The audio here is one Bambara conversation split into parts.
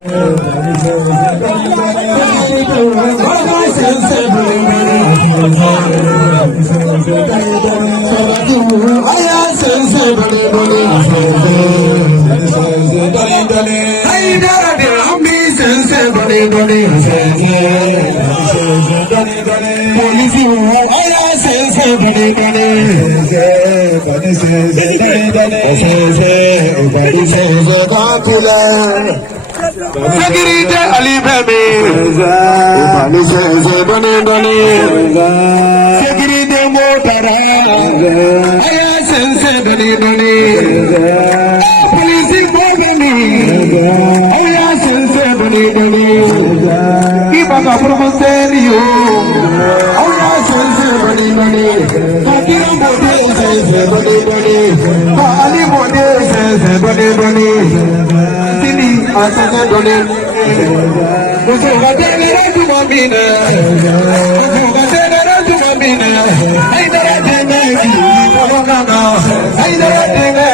Security Ali Baby, Ubani says, Security Motara, Aya Sense, Police Bobby, Aya Sense, keep up a promotion, Aya Sense, Kakira Mode says, Ali Mode says, Asana dole, muso gatera tumamina, muso gatera tumamina. Aidara tene jiri nana, aidara tene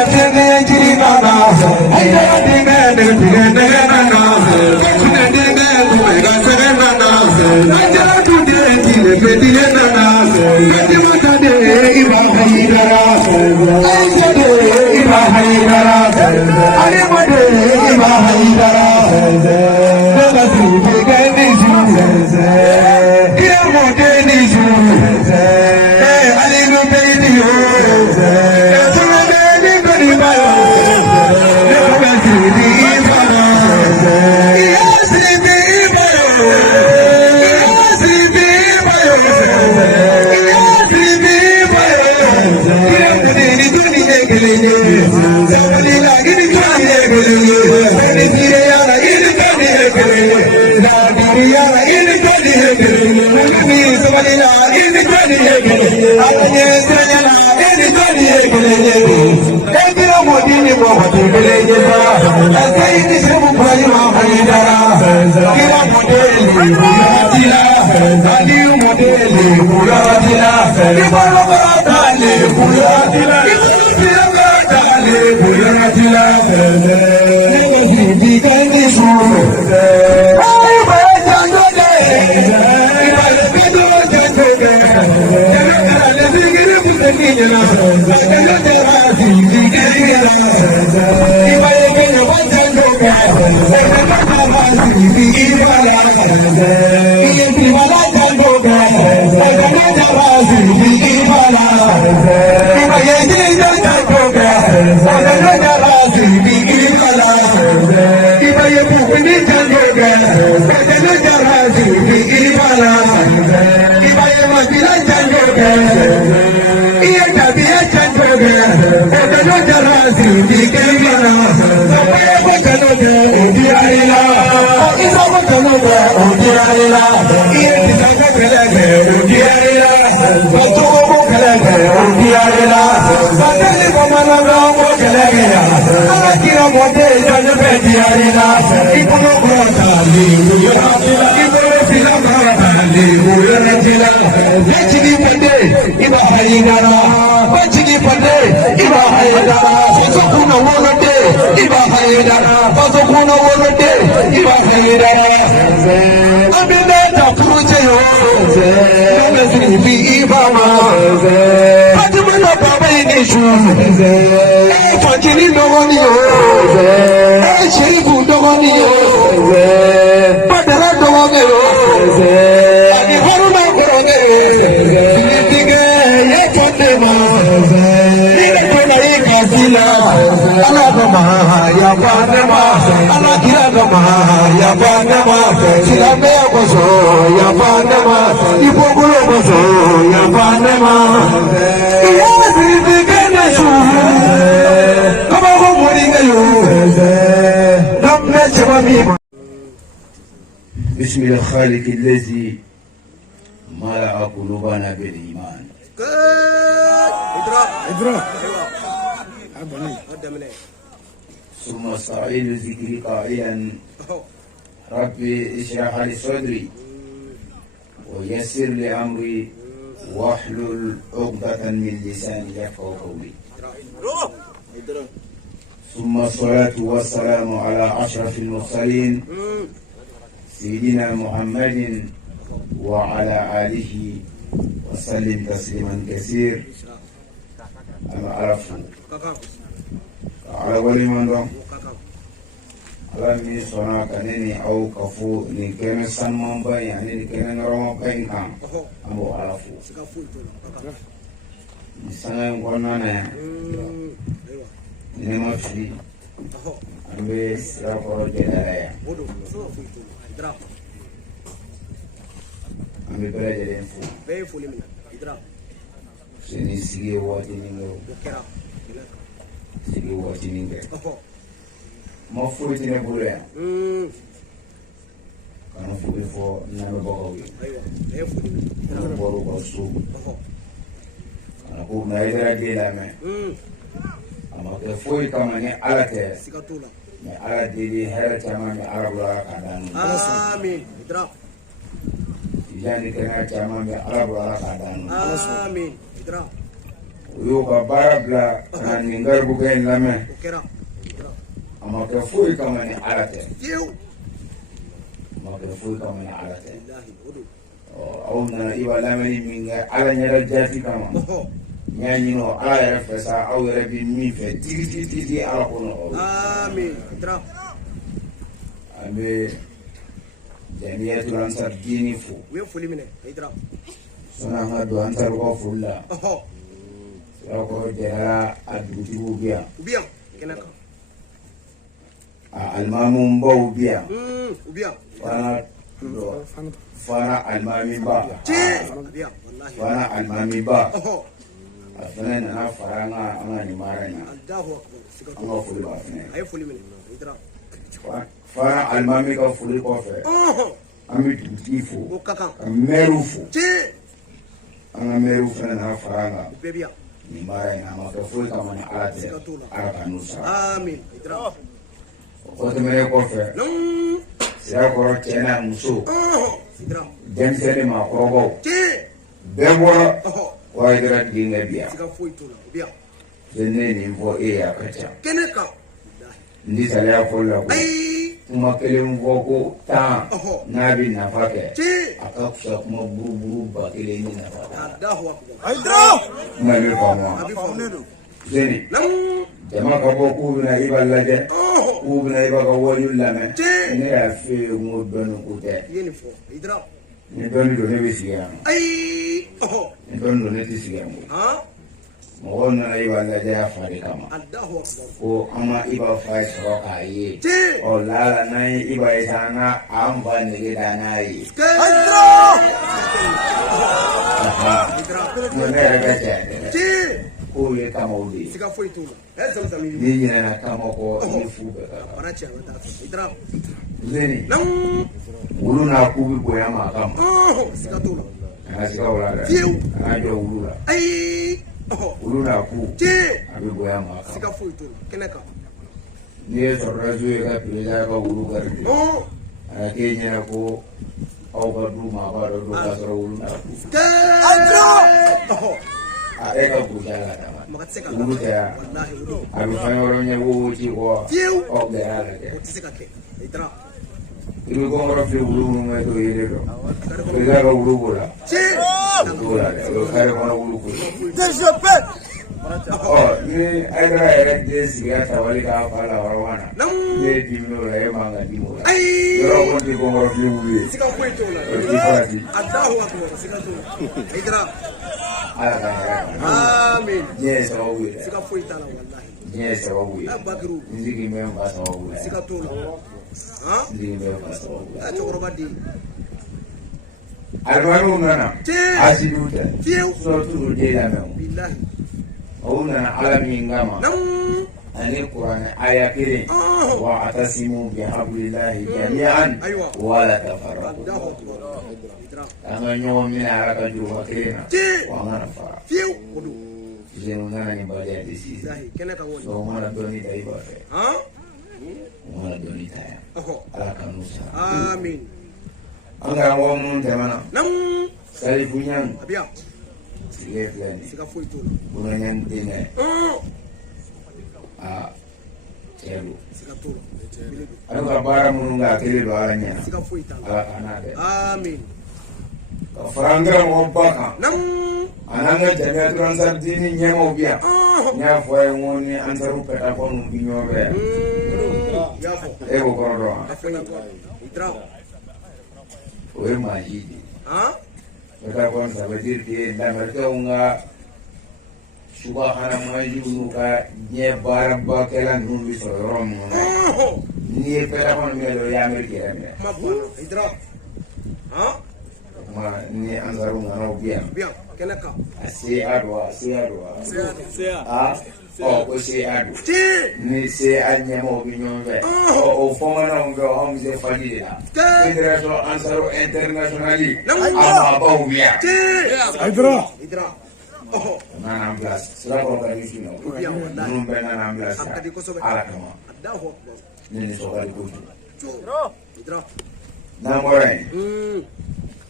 jiri nana, aidara tene nana. Kachune tene tumega nana, aidara tune jiri nana. Kachimata de ibahidara, aidara ibahidara, alimade. بسم الخالق الذي ملأ قلوبنا بالإيمان. ثم استعين ذكري قائلا ربي اشرح لي صدري ويسر لي أمري واحلل عقدة من لساني يفقهوا قولي. ثم الصلاة والسلام على أشرف المرسلين سيدنا محمد وعلى آله وسلم تسليما كثير. أنا أعرف على ولي من دون على مي سونا كنني أو كفو نكمل سنمان باي يعني نكمل نرام باي كان أبو أعرف سنة قلنا نه نما في أمبي سرافور جداريا أمبي بلاد جدين فو سني سيجي واتي نينغو سيجي واتي نينغو ما فوتي نبورة كانوا فوتي فو نامي بقوي كانوا بورو بسوق أنا أقول نايدرا جيلا مه أما كفوي كمان على me ala dili hera chama me arabula kadanu amin idra yani kana chama me arabula kadanu amin idra yo ka barabla kana ningar bugen lame okera ama ka fuy kama ni alate fiu ama ka fuy kama ni alate billahi udu au na iwa lame minga ala nyara jati kama nyanyino ala yɛrɛ fɛ sa aw yɛrɛ bi min fɛ tigi ala kɔnɔ amin idra an bɛ jamiyatul ansar dini fo u ye foli minɛ idra sɔnni an ka don an taruba foli la sirakɔrɔ jɛra a dugutigiw bɛ yan u bɛ yan kɛnɛ kan a alimamuw baw bɛ yan u bɛ yan fana alimami ba fana alimami ba a fana nana fara an ka nin baara in na an ka foli b'a fana a ye foli minɛ idra fana alimami ka foli kɔfɛ an bɛ dugutigi fo o ka kan ka mɛriw fo an ka mɛriw fana nana fara an kan u bɛɛ bɛ yan nin baara in na a ma kɛ foyi kama ni ala tɛ ala ka n'u sara amin idra o kɔ tɛmɛnen kɔfɛ sirakɔrɔ cɛ n'a muso idra denmisɛnnin maakɔrɔbaw bɛɛ bɔra Wajira dinga biya. Sika foyi t'o la, o bɛ yan. Ne nin fɔ e ye a ka ca. Kɛnɛ kan. N tɛ saliya fɔli la ko. Kuma kelen fɔ ko 10 n'a bɛ nafa kɛ. A ka fisa kuma buruburu 1000 ni nafa t'a la. Alahu akubar. Kuma bɛ faamu wa? A bɛ faamu. Zeni. Jama ka bɔ k'u bɛna i b'a lajɛ. K'u bɛna i b'a ka waju lamɛn. Ne y'a f'i ye n ko dɔnni ko tɛ. I ye nin fɔ Idra. Ni dɔnni don ne bɛ sigi yan. Ni dɔnni don ne tɛ sigi yan. Mɔgɔw nana i b'a lajɛ a fa de kama. Ko an ma i b'a fa ye sɔrɔ k'a ye. Ɔ lala n'an ye i b'a ye sa an ka an fa nege da n'a ye. N ko ne yɛrɛ bɛ cɛ dɛ. K'o ye kamaw de ye. Siga foyi t'o la. N'i ɲinɛna kama kɔ i ni fu bɛɛ ka kan. Bana cɛ o t'a fɛ. Idra. Zeni. Wulu n'a ku bɛ bonya maa kama. Siga t'o la. Kana siga o la dɛ. Fiyewu. Kana jɔ wulu la. Ayi. Wulu n'a ku. A bɛ bonya maa kama. Siga foyi t'o la. Kɛnɛ kan. N'i ye sɔrɔdasiw ye ka perezida ka wulu kari bi. A ka k'e ɲɛna ko aw ka du maa b'a dɔn don k'a sɔrɔ wulu n'a ku. A e ka gosi a la dama. Wulu tɛ yan. A bɛ fɛn wɛrɛ ɲɛ ko ci kɔ. Aw bɛɛ y'a lajɛ. O tɛ se ka kɛ. Idra. I bɛ kɔnkɔrɔ fili wulu minnu bɛ to ye de dɔn. Perezida ka wulu b'o la. O t'o la dɛ. O bɛ kare kɔnɔ wulu ko ye. Ni Ayidara yɛrɛ den sigira tabali k'a fa la yɔrɔ ma na. Ne ye dimi o la e man ka dimi o la. Yɔrɔ kɔni tɛ kɔnkɔrɔ fili wulu ye. Siga foyi t'o la. O tɛ farati. Alahu akubar. Siga t'o la. Idra. Ala ka hɛrɛ kan. Amin. Diɲɛ ye sababu ye dɛ. Siga foyi t'a la walahi. Diɲɛ ye sababu ye. Bakiru. N sigi bɛ n fa sababu la. Siga t'o la. N sigi bɛ n fa sababu la. Cɛkɔrɔba den. Alimamiw nana. Asidiw tɛ. Fiyewu. Surɔtu den lamɛn. Bilahi. O nana ala min kama. Ani kuranɛ aya 1. Wa atasimu bihablillahi jami'an wala tafarraqu. An ka ɲɔgɔn minɛ ala ka juruma kelen na. Wa an kana fara. Fiyewu. O don. Zenu nana ni baliya de sisan. Kɛnɛ kan wɔli. O mana dɔɔni ta i b'a fɛ. O mana dɔɔni ta yan. Ala ka n'u sara. Amin. An karamɔgɔ minnu tɛmɛna. Salifu Ɲang. A bɛ yan. Sigi filɛ nin ye. Siga foyi t'o la. Buna Ɲang denkɛ. cɛlo siga t'o la ale ka baara minnu kɛ a kelen don ala ɲɛna siga foyi t'a la ala ka n'a kɛ amin ka fara an karamɔgɔ ba kan nam a n'an ka jamiyatul ansar diini ɲɛmaw bi yan n y'a fɔ a ye n ko ni ansaru pɛtakɔnu bi ɲɔgɔn fɛ yan y'a fɔ e k'o kɔrɔ dɔn wa a fɛn Idra o ye maaji de ye han pɛtakɔnu ça veut dire que lamɛnnikɛw ka subahana manjiw n'u ka diɲɛ baarabakɛla ninnu bɛ sɔrɔ yɔrɔ minnu na n'i ye pɛtakɔnu minɛ dɔrɔn i ye Ameriki yɛrɛ minɛ kuma banna Idra han kuma ni ansaru nana u bi yan bien kɛnɛ kan a seya don wa seya don wa ko seya don ni seya ɲɛmaw bɛ ɲɔgɔn fɛ o fɔmanaw bɛ anw bɛ se faji de la fédération ansaru internationale a maabaw bɛ yan Idra nana an bila sira kɔrɔ ka di su na minnu bɛɛ nana an bila sira ala kama ne nisɔn ka di kojugu Idra n'an bɔra yen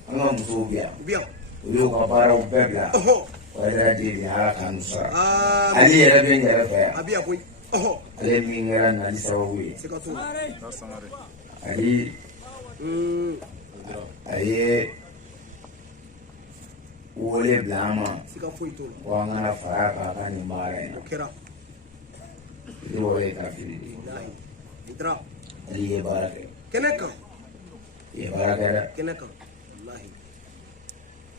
an ka musow bɛ yan bien u y'u ka baaraw bɛɛ bila wa yɛrɛ de ala k'an sara ale yɛrɛ bɛ n yɛrɛ fɛ yan a bɛ yan koyi ale min kɛra nali sababu ye siga t'o la a ye wele bila an ma siga foyi t'o la ko an kana fara kan a ka nin baara in na o kɛra i b'o ye ka fili de Idra ale ye baara kɛ kɛnɛ kan i ye baara kɛ dɛ kɛnɛ kan wallahi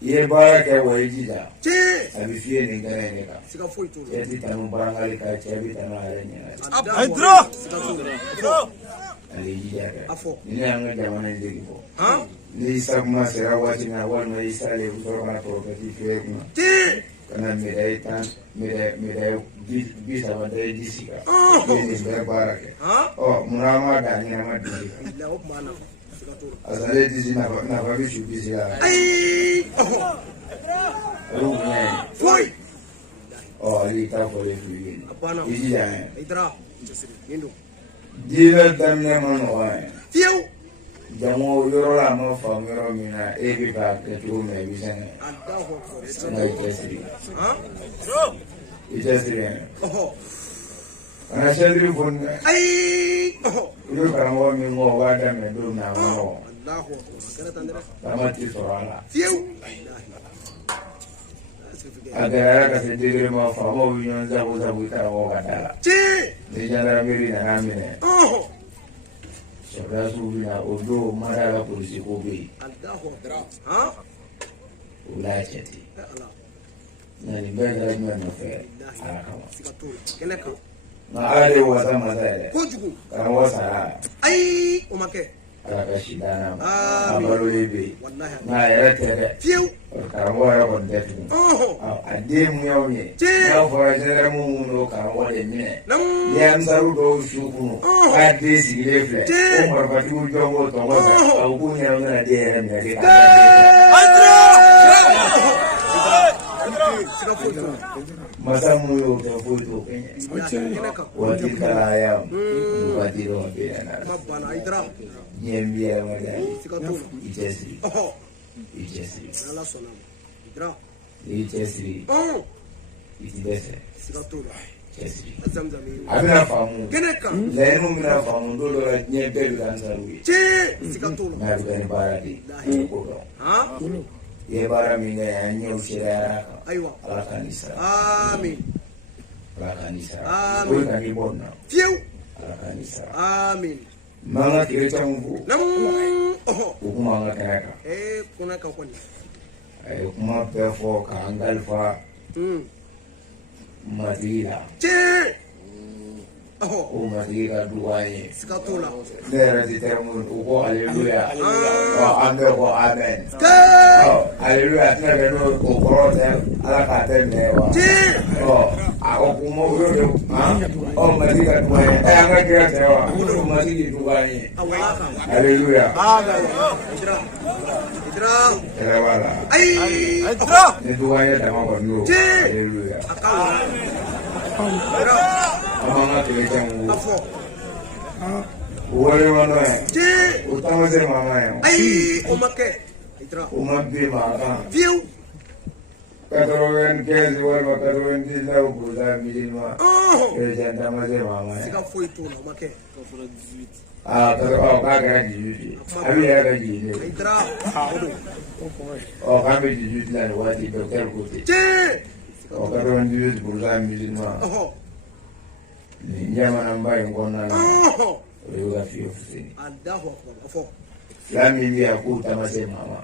i ye baara kɛ wa i jija tiɲɛ a bɛ f'i ye nin kɛnɛ in de kan siga foyi t'o la cɛ tɛ tanu barangali kan cɛ bɛ tanu a yɛrɛ ɲɛna Idra siga t'o la ale y'i jija kɛ a fɔ ni ne y'an ka jamana in degi fɔ han ni isa kuma sera waati min na walima isa le u sɔrɔ ka na tɔrɔkɛti fiyɛ kunna tiɲɛ ka na médaille 30 da ye di sigi kan i ye nin bɛɛ baara kɛ munna an m'a da ɲɛnama di kan bilahi o tuma na siga t'o la parce que ale disi nafa bɛ su disi la ayi ale bonya ye foyi ale y'i ta fɔlen fili ye a banna i jija yɛ Idra nin don diinɛ daminɛ ma nɔgɔn yɛ fiyewu jango yɔrɔ la a ma faamu yɔrɔ min na e bɛ k'a kɛ cogo min na i bɛ sɛgɛn nka i cɛsiri i cɛsiri yɛrɛ kana sɛndiri foni dɛ ayi i bɛ karamɔgɔ min kɔ o b'a daminɛ don min na a ma nɔgɔn Allahu akbar kɛra tan dɛ taama ti sɔrɔ a la fiyewu a gɛlɛyara ka se degere ma faamaw bɛ ɲɔgɔn sago sago i karamɔgɔ ka da la tiɲɛ ni jandarmeri nana minɛ sɔrɔdasiw bɛ na o don mada la polisi ko bɛ yen Allahu akbar han o l'a cɛ ten ala nka nin bɛɛ kɛra jumɛn nɔfɛ ala kama siga t'o la kɛnɛ kan nka ala de ye wasa masa yɛrɛ kojugu karamɔgɔ sara ayi o ma kɛ ala ka si dana ma a balolen bɛ yen wallahi nka a yɛrɛ tɛ dɛ fiyewu karamɔgɔ yɛrɛ kɔni tɛ tugun a den mun y'aw ye n'a fɔra jɛnɛrɛmu mun don karamɔgɔ de minɛ ni ansaru dɔw su kunu k'a den sigilen filɛ ko marifatigiw jɔn k'o tɔgɔ fɛ a ko k'u ɲɛna bɛna den yɛrɛ minɛ de k'a masa mun y'o kɛ foyi t'o kɛ waati kalaya waati dɔ bɛ yan diɲɛ bɛ yɛlɛma i cɛsiri i cɛsiri n'i cɛsiri i ti dɛsɛ cɛsiri a bɛna faamu laɲiniw bɛna faamu don dɔ la diɲɛ bɛɛ bɛ ka ansaru ye n'a bɛ kɛ ni baara de ye ko dɔn i ye baara min kɛ yan ɲɛw sereyara kan ala ka n'i sara ala ka n'i sara o ye ka n'i bɔ nin na ala ka n'i sara n b'an ka kerecɛnw fo u kuma an ka kɛnɛ kan a ye kuma bɛɛ fɔ k'an kalifa matigi la o matigi ka dugu an ye ne yɛrɛ tɛ tɛrɛmu u ko aleluya an bɛɛ ko amen aleluya tɛna kɛ n'o kɔrɔ tɛ ala k'a tɛ minɛ wa a ko kuma o y'o de matigi ka dugu an ye an ka kira tɛ wa matigi dugu an ye aleluya kɛlɛ b'a la ni dugu an ye dama kɔni don aleluya an b'an ka kerecɛnw fo o waleɲumandɔn ye o tamasɛ mama ye o ma bin maa kan 95 walima 99 pour cent musulman chrétien dama se mama sika foyi t'o la o ma kɛ k'a kɛra 18 a bɛ yɛrɛ ka jigin ayi dara k'an bɛ 18 la nin waati docteur ko ten 98 pour cent musulman nin jamanaba in kɔnɔna na o y'o ka fiye fuseni fila min bɛ yan k'o taama se mama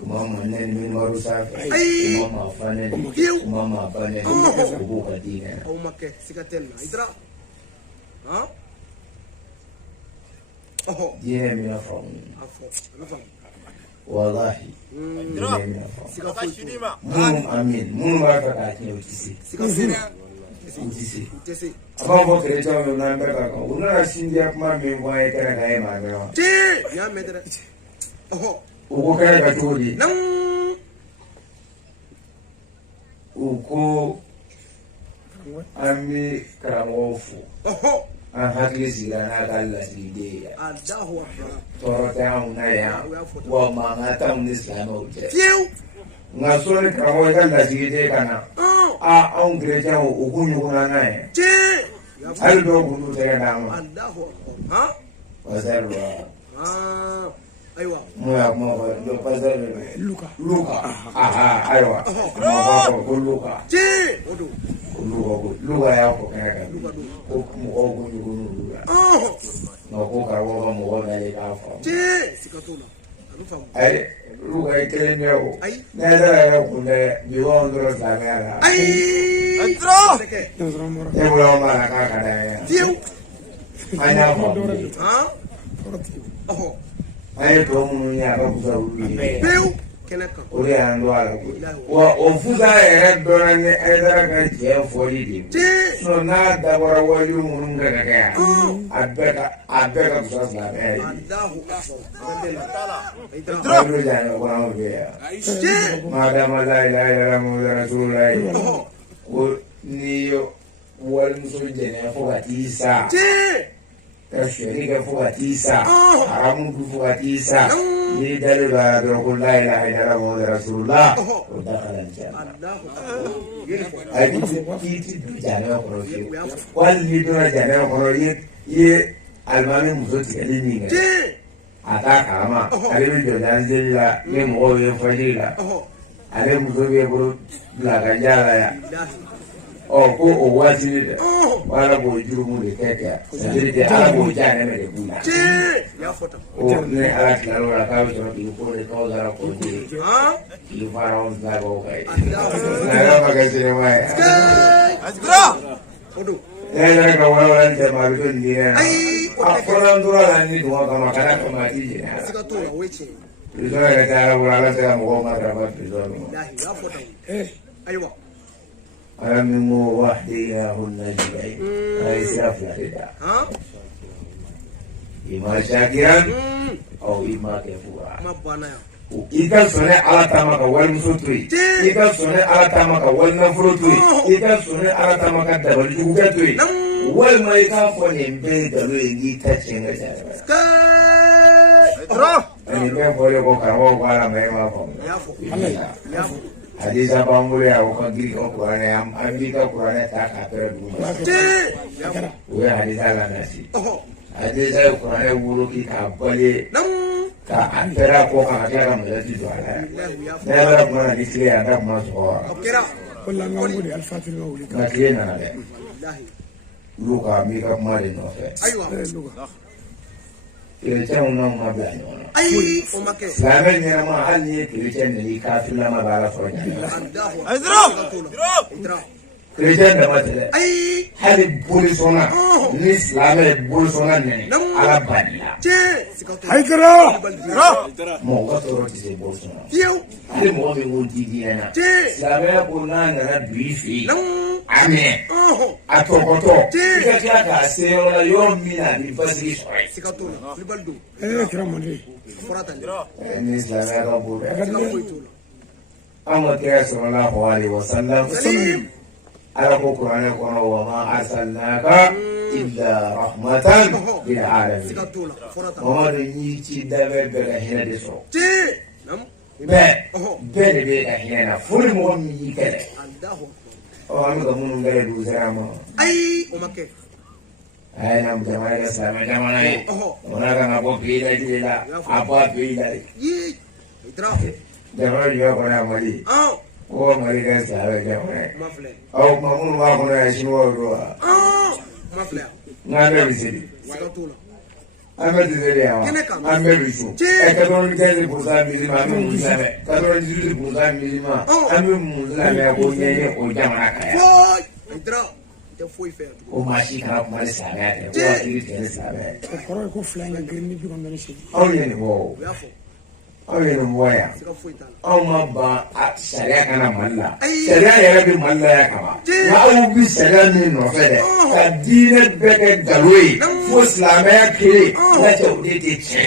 kuma ma nɛni minibaro sanfɛ kuma ma fa nɛni kuma ma ba nɛni o b'o ka diinɛ na diinɛ min na faamu walahi diinɛ min na faamu minnu b'a fɛ k'a tiɲɛ o tɛ se a b'a fɔ kerecɛnw ye n'an bɛɛ ka kan u nana sindiya kuma min fɔ an ye kɛnɛ kan ye maa mɛn wa u ko kɛnɛ ka cogo di u ko an bɛ karamɔgɔw fo an hakili sigira n'a ka lasigiden ye tɔɔrɔ tɛ anw na yan wa mankan t'anw ni silamɛw cɛ nka sɔɔni karamɔgɔ i ka lasigiden ka na anw kerecɛnw u k'u ɲɔgɔnna n'a ye hali dɔw kun t'u tɛgɛ d'an ma pasɛri mun y'a kuma fɔ jɔ pasɛri bɛ luka ayiwa kuma b'a fɔ ko luka luka y'a fɔ kɛnɛ kan ko mɔgɔw k'u ɲɔgɔn n'olu la nka ko karamɔgɔ ka mɔgɔ na ye k'a faamu ayi luka ye kelen tɛ o ne yɛrɛ kun tɛ bi anw dɔrɔn silamɛya la ne bolo anw b'a la k'a ka d'an ye an y'a faamu an ye tɔ minnu ye a ka fusa olu ye o de y'an to a la koyi wa o fusa yɛrɛ dɔnna ni Ayidara ka tiɲɛ fɔli de ye n'a dabɔra waliyu minnu kan ka kɛ yan a bɛɛ ka fusa silamɛya ye waliyu janya kɔnɔ anw fɛ yan madama la ilaha illallah muhamadu rasulullah ko n'i ye walimuso jɛnɛ fo ka t'i sa ka suyɛli kɛ fo ka t'i sa haramu dun fo ka t'i sa n'i dalen don a la dɔrɔn ko la ilaha illallah muhamadu rasulullah o dakala janna a yi k'i ti don janɛma kɔnɔ fiyewu wali n'i donna janɛma kɔnɔ i ye alimami muso tigɛli min kɛ a t'a kalama ale bɛ jɔ janzeli la ni mɔgɔw ye fajiri la ale muso bɛ bolo bila ka jaa la yan ko o waati de dɛ ala b'o jurumu de kɛ c'est-à-dire que ala b'o janɛmɛ de k'u la ni ala tilal'o la k'a bɛ sɔrɔ k'i ko de k'aw taara ko de k'i fara anw filakaw kan ye nka ala ma kɛ sinima ye ne yɛrɛ ka walawalali tɛ maa bɛ to nin diinɛ na a fɔra n tora la ni dungɔ kama ka da kama a t'i jɛnɛ a la prison yɛrɛ tɛ ala bolo ala tɛ ka mɔgɔw matarafa prison ma alamin ko wahdinahun najdain ai sira fila de da ima syakiran au ima kafura i ka sɔnɛ ala ta ma ka walimuso to yen i ka sɔnɛ ala ta ma ka walinafolo to yen i ka sɔnɛ ala ta ma ka dabalijugukɛ to yen walima i k'a fɔ nin bɛɛ ye nkalon ye k'i ta tiɲɛ ka ca nin bɛɛ fɔlen ko karamɔgɔ ko ala ma e m'a faamu hadisa b'an bolo yan o ka girin ka kuranɛ an b'i ka kuranɛ ta k'a pɛrɛn duguma o ye hadisa lamɛnsi hadisa ye kuranɛ woloki k'a bɔlen ka a pɛrɛn a kɔ kan ka tila ka mɛlɛti don a la yan ne yɛrɛ kuma na ni tile ye an t'a kuma sɔgɔ nka tile nana dɛ luka n b'i ka kuma de nɔfɛ kerecɛnw n'anw ma bila ɲɔgɔn na silamɛ ɲɛnama hali n'i ye kerecɛn nɛni i kafirilama b'a la sɔrɔ ɲaamɛ kerecɛn dama tɛ dɛ hali bolisɔnna ni silamɛ ye bolisɔnna nɛni ala banni la mɔgɔ ka tɔɔrɔ tɛ se bolisɔnna hali mɔgɔ min ko t'i diinɛ na silamɛya ko n'a nana don i fɛ yen a minɛ a tɔgɔtɔ i ka tila k'a se yɔrɔ la yɔrɔ min na a b'i basigi sɔrɔ yen ni silamɛya ka bon dɛ an ka kira sallallahu alaihi wasallam ala ko kuranɛ kɔnɔ wa ma arsalnaka illa rahmatan lil alamin mamadu n'i ci dabɛ bɛɛ ka hinɛ de sɔrɔ bɛɛ de bɛ ka hinɛ na fo ni mɔgɔ min y'i kɛlɛ an bɛ ka minnu kɛlɛ dugu sera ma ayi o ma kɛ a ye na jamana kɛ silamɛ jamana ye jamana kan ka bɔ pays la tile la a bɔ a pays la de jamana jumɛn kɔnɔ yan Mali ko Mali kɛ silamɛ jamana ye ɔ kuma minnu b'a kɔnɔ yan siniwaw don wa n'an bɛɛ bɛ seli an bɛ désiré yan wa an bɛɛ bɛ sun 95% musulman an bɛ mun lamɛn 98% musulman an bɛ mun lamɛn ko ɲɛɲɛ o jamana kan yan ko maa si kana kuma ni silamɛya tɛ ko hakili tɛ ni silamɛya ye o kɔrɔ ye ko 2 ka girin ni 98 anw ye nin bɔ o anw ye nin bɔ yan anw ma ban sariya kana Mali la sariya yɛrɛ bɛ Mali la yan kama nka aw bɛ sariya min nɔfɛ dɛ ka diinɛ bɛɛ kɛ nkalon ye fo silamɛya kelen n'a cɛ o de tɛ tiɲɛ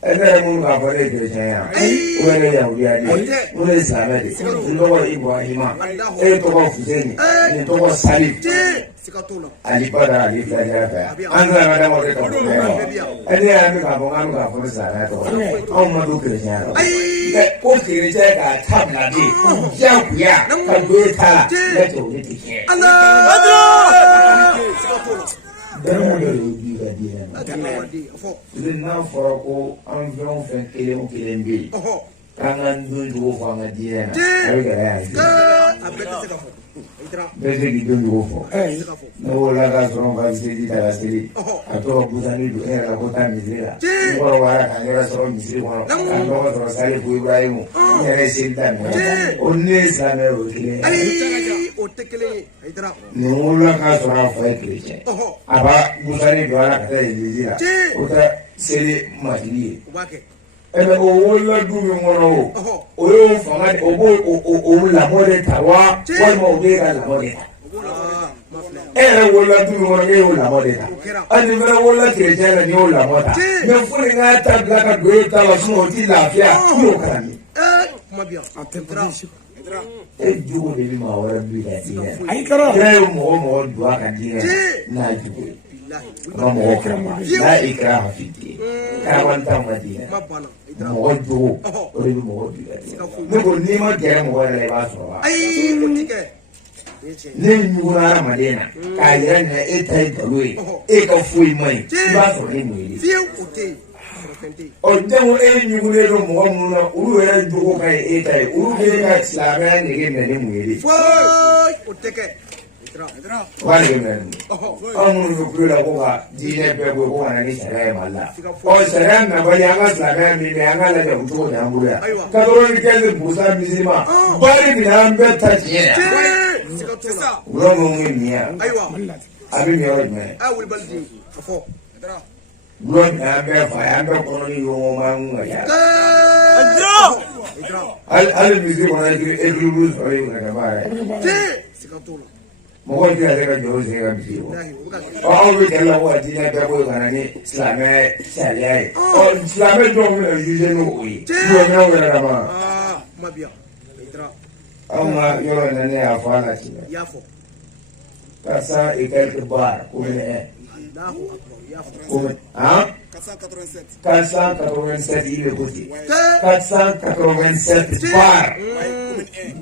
ye ne yɛrɛ minnu k'a fɔ ne ye chrétien yan o yɛrɛ ye yahudiya de ye o de ye silamɛ de ye n tɔgɔ Ibrahima e tɔgɔ Fuseni nin tɔgɔ Salif Ali Bada Ali filajɛ fɛ an tɛna ka dama de ka fɔ ne wa ne yɛrɛ bɛ k'a fɔ k'an bɛ k'a fɔ ne silamɛ tɔgɔ anw ma don chrétien la ko chrétien k'a tabila de diyagoya ka don e ta la ne tɛ o de tɛ tiɲɛ dɛrɛmɛ dɔ de y'o di ka diinɛ ma n'a fɔra ko an fɛn o fɛn kelen o kelen bɛ yen k'an ka don cogo fɔ an ka diinɛ na a bɛ gɛlɛya yan bɛɛ tɛ k'i don cogo fɔ ne wolola k'a sɔrɔ n fa bɛ seli ta ka seli a tɔ ka busani don e yɛrɛ la ko taa misiri la n kɔrɔbayara ka n yɛrɛ sɔrɔ misiri kɔnɔ ka n tɔgɔ sɔrɔ Salifu Ibrahimu n yɛrɛ ye seli daminɛ o ni ne ye silamɛ o ye kelen ye o tɛ kelen ye nin wolola k'a sɔrɔ a fa ye chrétien a b'a busani don a la ka taa église la o tɛ seli matigi ye ɛmɛ o wolola du min kɔnɔ o y'o fanga o b'o lamɔ de ta wa walima o b'e ka lamɔ de ta e yɛrɛ wolola du min kɔnɔ e y'o lamɔ de ta hali ni fana wolola chrétien la ni y'o lamɔ ta mɛ fo ni k'a ta bila ka don e ta la o ti lafiya i y'o kalami e jogo de bɛ maa wɛrɛ bi ka diinɛ kira ye mɔgɔ don a ka diinɛ n'a jogo ye ma mɔgɔ kɛrɛma n'a ikra hafiti karaman ta ma diinɛ mɔgɔ jogo o de bɛ mɔgɔ bi ka diinɛ ne ko n'i ma gɛrɛ mɔgɔ yɛrɛ la i b'a sɔrɔ wa ne ɲuguna hadamaden na k'a yɛrɛ minɛ e ta ye nkalon ye e ka foyi ma ɲi i b'a sɔrɔ ne m'o ye ɔ jango e ɲugulen don mɔgɔ minnu na olu yɛrɛ jogo ka ɲi e ta ye olu bɛ ka silamɛya nege minɛ ni mun ye de wa nege minɛ ni anw minnu bɛ kulo la ko ka diinɛ bɛɛ bɔ ko ka na ni sariya ye Mali la ɔ sariya nabali an ka silamɛya min bɛ an ka lajɛ o cogo de an bolo yan 95% musulman bari minɛ an bɛɛ ta tiɲɛ yan wulɔ minnu bɛ min yan a bɛ min yɔrɔ jumɛn Bulan ambil fire, ambil koloni rumah ya. Al misi mana itu eklubus oleh mereka fire. Mungkin dia ada jauh sehingga misi. Oh, kita lalu aja dia boleh kerana ni Islamnya syariah. Oh, Islamnya jauh lebih jujur nui. Jauh jauh kerana apa? Amma yoro nane apa lagi? Kasa ikan kebar, kumene. Hein? 487 il est côté 487 par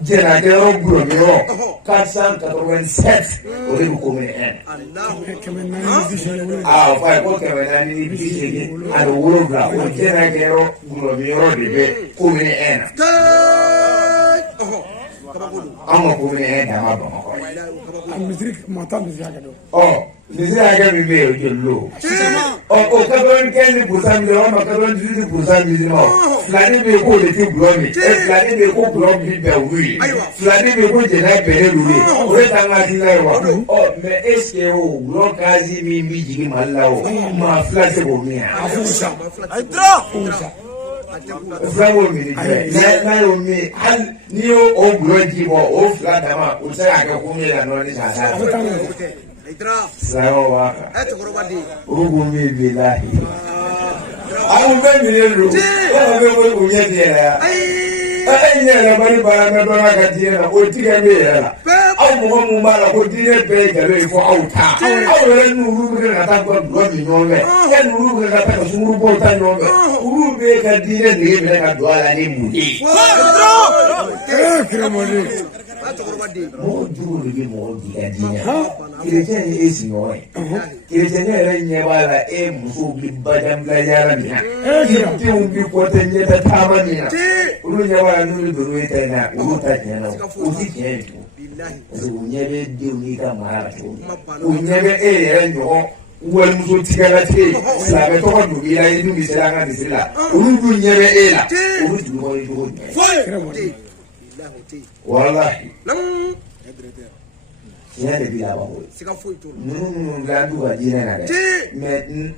Général Boulomiro 487 au lieu de combien ah ouais quoi que maintenant il dit à le wolola au Général Boulomiro de combien ama combien dama Bamako oh misiri hakɛ min bɛ yen o joli lo ɔ o 95% min walima 98% musulman filani bɛ yen k'o de tɛ gulɔ min filani bɛ yen ko gulɔ bi bɛn wuli filani bɛ yen ko jɛnɛ bɛnnen don ye o de t'an ka hakilina ye wa ɔ mɛ est-ce que o gulɔ gazi min bɛ jigin Mali la o maa fila tɛ k'o min yan fila b'o min n'a y'o min hali n'i y'o gulɔ ji bɔ o fila dama o tɛ se k'a kɛ ko min ye ka nɔɔni k'a d'a la. Salamu alaikum. Ugu mi bilahi. Amu bɛ minɛ don. Amu bɛ ko u ɲɛ ti yɛrɛ ya. E ɲɛ yɛrɛ bari bara mɛ dɔnna ka di yɛrɛ o tigɛ bɛ yɛrɛ la. Aw aw mɔgɔ mun b'a la ko diinɛ bɛɛ ye nkalon ye fo aw ta aw yɛrɛ n'olu bɛ ka taa gulɔ min ɲɔgɔn fɛ n'olu bɛ ka taa ka sunkurubaw ta ɲɔgɔn fɛ olu bɛ ka diinɛ nege minɛ ka don a la ni mun ye. mɔgɔ jugu de bɛ mɔgɔ di ka diinɛ kerecɛn ye e sigiɲɔgɔn ye kerecɛn yɛrɛ ɲɛ b'a la e musow bɛ bajanbila yaala min na e denw bɛ kɔtɛ ɲɛtɛ taama min na olu ɲɛ b'a la n'olu donna e ta in na olu ta tiɲɛ na o ti tiɲɛ ye tugun parce que u ɲɛ bɛ denw n'i ka mara la cogo min u ɲɛ bɛ e yɛrɛ ɲɔgɔn walimuso tigɛlatigɛ silamɛ tɔgɔ don i la i dun bɛ sera an ka misiri la olu dun ɲɛ bɛ e la olu tun bɔ ye cogo jumɛn. walahi tiɲɛ de b'i laban o ye ninnu dilan t'u ka diinɛ na dɛ mɛ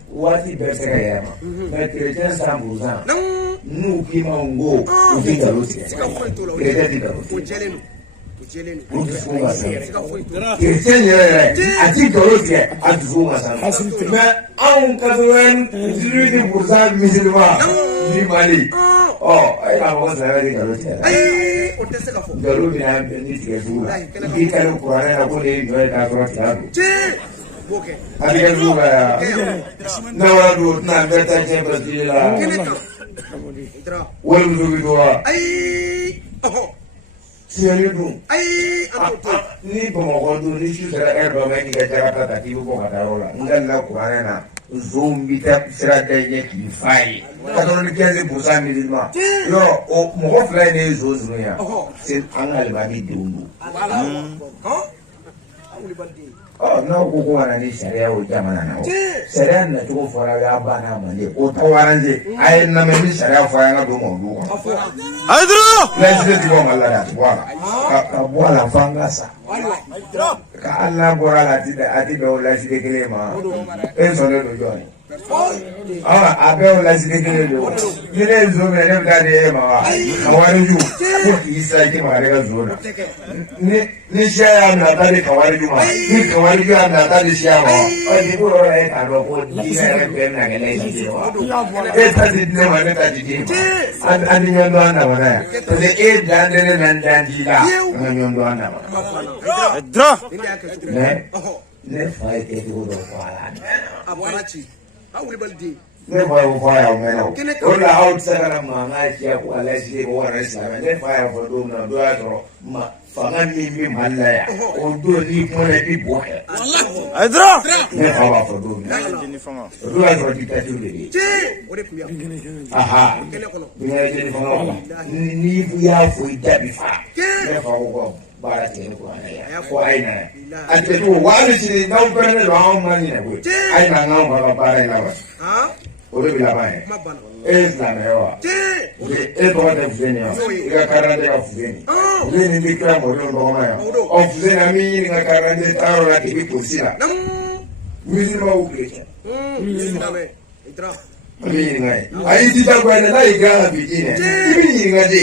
waati bɛɛ bɛ se ka yɛlɛma mɛ kerecɛn 100% n'u k'i ma n ko u tɛ nkalon tigɛ kerecɛn tɛ nkalon tigɛ u dusukun ka sanu kerecɛn yɛrɛ a ti nkalon tigɛ a dusukun ka sanu mɛ anw 98% musulman ni Mali e k'a fɔ ko silamɛ tɛ nkalon tigɛ dɛ nkalon bɛna bɛn ni tigɛ sugu la i k'i kari kuranɛ na ko ne ye ɲɔ ye k'a sɔrɔ tigɛ don a bɛ kɛ sugu la yan n'a wara don o tɛna an bɛɛ ta tiɲɛ basigi la walimuso bɛ don wa tiɲɛni dun ni Bamakɔ dun ni su sera heure dɔ ma e n'i ka jarata ta k'i bɛ bɔ ka taa yɔrɔ la n dalila kuranɛ na nson bɛ taa sira da i ɲɛ k'i fa ye 95% musulman yɔrɔ o mɔgɔ fila in de ye nson ninnu yan an ka alimami denw don. n'aw ko ko ka na ni sariya o jamana na o sariya nacogo fɔra y'a ban n'a manden o t'aw arrange a ye lamɛn ni sariya fɔ an ka don mɔbili kɔnɔ. laïcité ti bɔ Mali la dɛ a ti bɔ a la ka bɔ a la f'an ka sa ka hali n'a bɔra a la a ti bɛn o laïcité kelen ma e sɔnnen don jɔn ye. a bɛɛ o laïcité kelen don ni ne ye nson minɛ ne bɛ taa di e ma wa ka wariju ko k'i sa i tɛ maga ne ka nson na ni siya y'a minɛ a taa di kawariju ma ni kawariju y'a minɛ a taa di siya ma ni ko yɔrɔ ye k'a dɔn ko diinɛ yɛrɛ bɛɛ bɛna kɛ laïcité wa e ta ti di ne ma ne ta ti di e ma an ti ɲɔgɔn dɔn an damana yan parce que e dan tɛ ne na n dan t'i la an ka ɲɔgɔn dɔn an damana mais ne fa ye kɛcogo dɔ fɔ a la a mɛnna. ne fa y'o fɔ a ye o mɛnna o de la aw tɛ se ka na mankan ci ko a laïcité ko wara silamɛ ne fa y'a fɔ don min na o don y'a sɔrɔ fanga min bɛ Mali la yan o don n'i kumana i bɛ bɔ kɛ. ne fa b'a fɔ don min na o don y'a sɔrɔ dictature de bɛ yen. binkɛnɛ jeni fanga o la n'i y'a fɔ i da bi fa ne fa ko ko baara tigɛ ni kuranɛ ye ko a ye na yan a tɛ to wa hali sini n'aw pɛrɛnnen don anw ma ɲinɛ koyi a ye na an k'anw ka baara in laban o de bɛ laban ye e ye silamɛ ye wa e tɔgɔ tɛ Fuseni wa i ka carte d'identité ka Fuseni Fuseni bɛ kira mɔdenw tɔgɔma yan Fuseni an b'i ɲini ka carte d'identité taa yɔrɔ la k'i bɛ polisi la musulman ou chrétien an bɛ ɲininka ye a y'i jija goya n'a y'i gan ka bi diinɛ i bɛ ɲininka de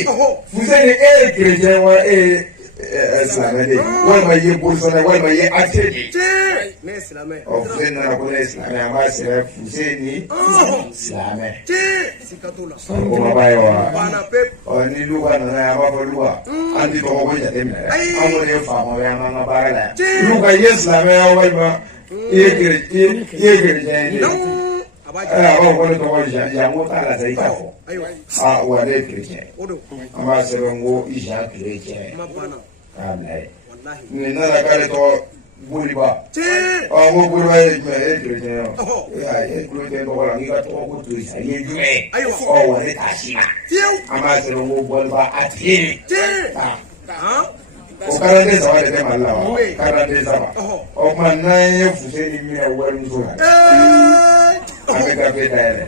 Fuseni e ye chrétien wa e ye silamɛ de walima i ye bolifɛn walima i ye athée de Fuseni nana ko ne ye silamɛ an b'a sɛbɛn Fuseni silamɛ o ma ba ye wa ni Luka nana yan an b'a fɔ Luka an ti tɔgɔ ko jateminɛ dɛ an kɔni ye faama ye an b'an ka baara la yan Luka i ye silamɛ ye walima i ye chrétien ye de a b'a fɔ ne tɔgɔ Jean ko t'a la sa i k'a fɔ wa ne ye chrétien an b'a sɛbɛn ko Jean chrétien k'a bila ye nin nana k'ale tɔgɔ Boliba ko Boliba ye jumɛn e ye chrétien ye e tulo tɛ tɔgɔ la n'i ka tɔgɔ ko to sa i ye jumɛn ye wa ne t'a si la an b'a sɛbɛn ko Boliba athée o carte d'identité 3 de tɛ Mali la wa carte d'identité 3 o tuma n'an ye Fuseni minɛ warimuso la an bɛ gafe dayɛlɛ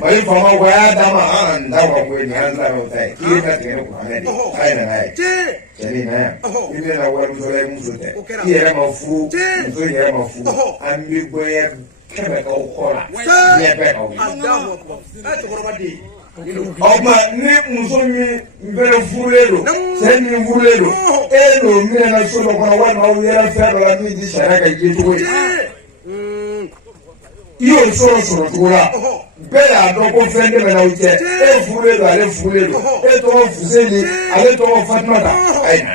Mali faamaw ko a y'a d'a ma an t'a fɔ ko nin y'an silamɛw ta ye k'i ye ka tigɛ ni kuranɛ de a ye na n'a ye cɛnni na yan i bɛna warimuso la i muso tɛ i yɛrɛ ma furu muso yɛrɛ ma furu an bɛ bɔɲɛ kɛmɛ k'aw kɔ la diɲɛ bɛɛ k'aw ye. o tuma ni muso min bɛrɛ furulen don cɛ min furulen don e n'o minɛna so dɔ kɔnɔ walima aw yɛrɛ fɛn dɔ la min ti sariya ka ye cogo ye i y'o sɔrɔ cogo la bɛɛ y'a dɔn ko fɛn tɛmɛna u cɛ e furulen don ale furulen don e tɔgɔ Fuseni ale tɔgɔ Fatumata a ye na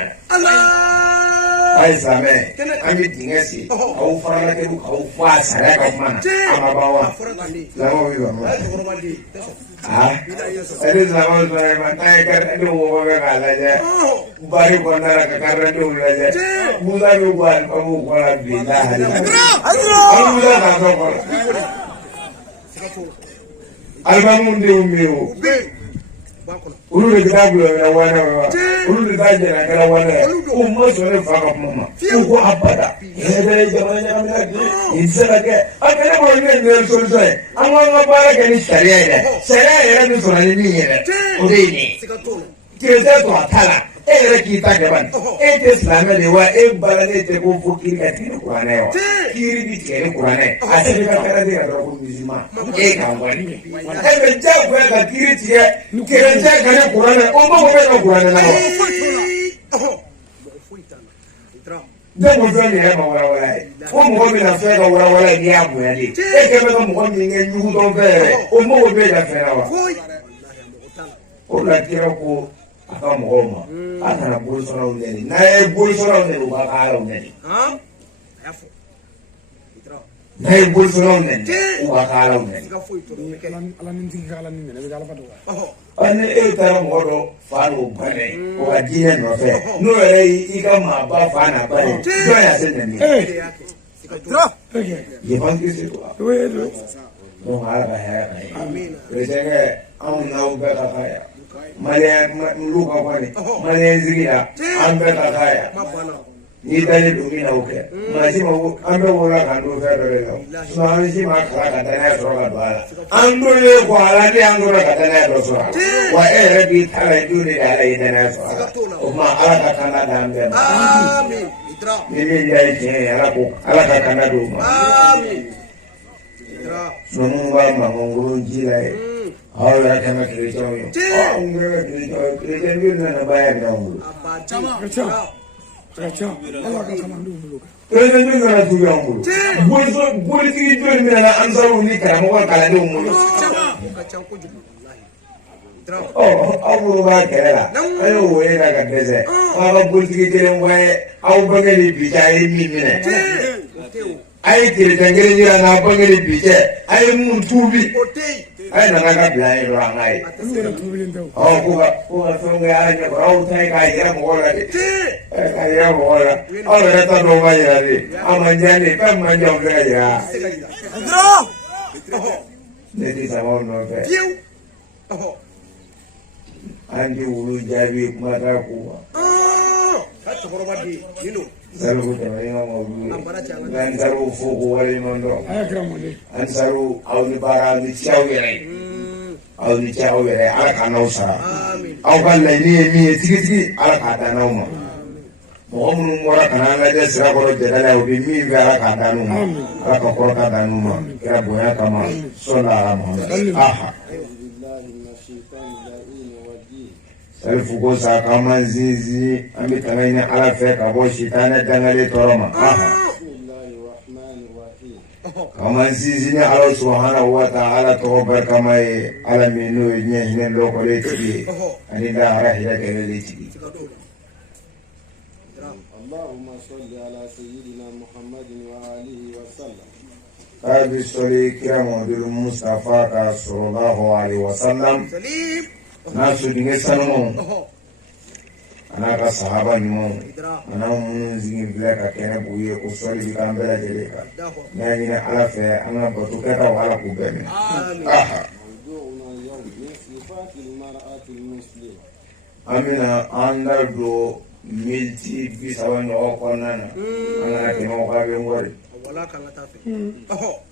Ai same. Ami dingesi. Au fara ke au fa sara ka mana. Amabawa. Lawo wi ba. Ah. Ere lawo sare ma tai kar do wo ga kala je. Bari kondara ka karra do la je. Muza ru gwan pa mu ko la bi la hali. Ai muza ka so ko. Albamu ndi umiu. Ulu de kitabu ya wana wa. Ulu de taje na kala wana. Umma sore faka mama. Uko abada. Ebe jamanya kamera. Insana ke. Akere mo ni ne solution. Amwa bara ke ni sharia ile. Sharia ile ni sona ni ile. Odini. Keza to atala. Ere kita ke ban. Ete islame de wa e balade te ko fukiri ka tini Qur'ane wa. Kiri bi tini Qur'ane. Ase ka kara de ka ko mizima. E ka ngani. Ebe jabu ka kiri tie. Kere ja ka ne Qur'ane. O mo ko ka Qur'ane na. De mo fe ni e ma wala wala. O mo bi na fe ka wala wala ni abu ya de. E ke me ko mo ni nge nyu do fe. O mo ko be da fe na wa. O la kira ko aka mɔgɔw ma a kana bolisɔnnaw nɛni n'a ye bolisɔnnaw nɛni u ka kaalaw nɛni n'a ye bolisɔnnaw nɛni u ka kaalaw nɛni ni e taara mɔgɔ dɔ fa n'o ba nɛ o ka diinɛ nɔfɛ n'o yɛrɛ i ka maa ba fa n'a ba ye jɔn y'a se nɛni ye bankisi donc ala ka hɛrɛ ka ye presidɛnkɛ anw n'aw bɛɛ ka kan yan Malien luka kwani Malien zigira ambe kakaya ni dali dumina uke mazima ambe wala kandu fere leo swami ma kala katana sura bala ando le kwa ala ni ando katana do sura wa ere bi tala duni ala idana sura o ma ala katana dambe amin itra ni ya je ala katana do amin itra sono ba manguru jilai ahora kama Kristo yo ongera Kristo yo na baya na ngulu Kristo yo na tu yo ngulu boli ti jo ni na anzaru ni kara mo kala do ngulu awu ba kera ayo we na ka dese ba boli ti je ngwe awu bangeli bi jai mi mine ai ti tangere ni na bangeli bi je ai mun tubi ai nana ka bila ye dɔrɔn an ka ye ko ka fɛnw kɛ ala ɲɛ kɔrɔ aw ta ye k'a yira mɔgɔw la de k'a yira mɔgɔw la aw yɛrɛ ta dɔw ma yira de a man diya ne fɛn man diya aw fɛ ka yira ne ti samaw nɔfɛ an ti wulu jaabi kuma t'a ko ma salu tɛmɛnen ka mɔbili n'an taara o fo ko waleɲuman dɔn an taara aw ni baara aw ni ci aw yɛrɛ ye aw ni ci aw yɛrɛ ala k'a n'aw sara aw ka laɲini ye min ye tigitigi ala k'a dan n'aw ma mɔgɔ minnu bɔra ka n'an lajɛ sira kɔrɔ jɛda la u bɛ min fɛ ala k'a dan n'u ma ala ka kɔrɔ k'a dan n'u ma kɛra bonya kama sɔnna ala muhamadu aha salifu ko sa kama zinzi an bɛ tanga ɲini ala fɛ ka bɔ sitanɛ dangale tɔɔrɔ ma kama zinzi ni ala subhanahu wa ta'ala tɔgɔ barikama ye ala min n'o ye ɲɛ hinɛ lɔkɔlen tigi ye ani lahara hinɛ kɛlɛlen tigi k'a bɛ sɔli kira Muhamadu Mustafa ka sallallahu alaihi wa sallam n'a sodingɛ sanumanw an'a ka sahaba ɲumanw an'a minnu sigi filɛ ka kɛnɛ b'u ye ko sɔli bi k'an bɛɛ lajɛlen kan n'a ɲini ala fɛ an ka bato kɛtaw ala k'u bɛɛ minɛ an bɛna an da don miniti 30 ɲɔgɔn kɔnɔna na an kana tɛmɛ o k'a bɛ n wari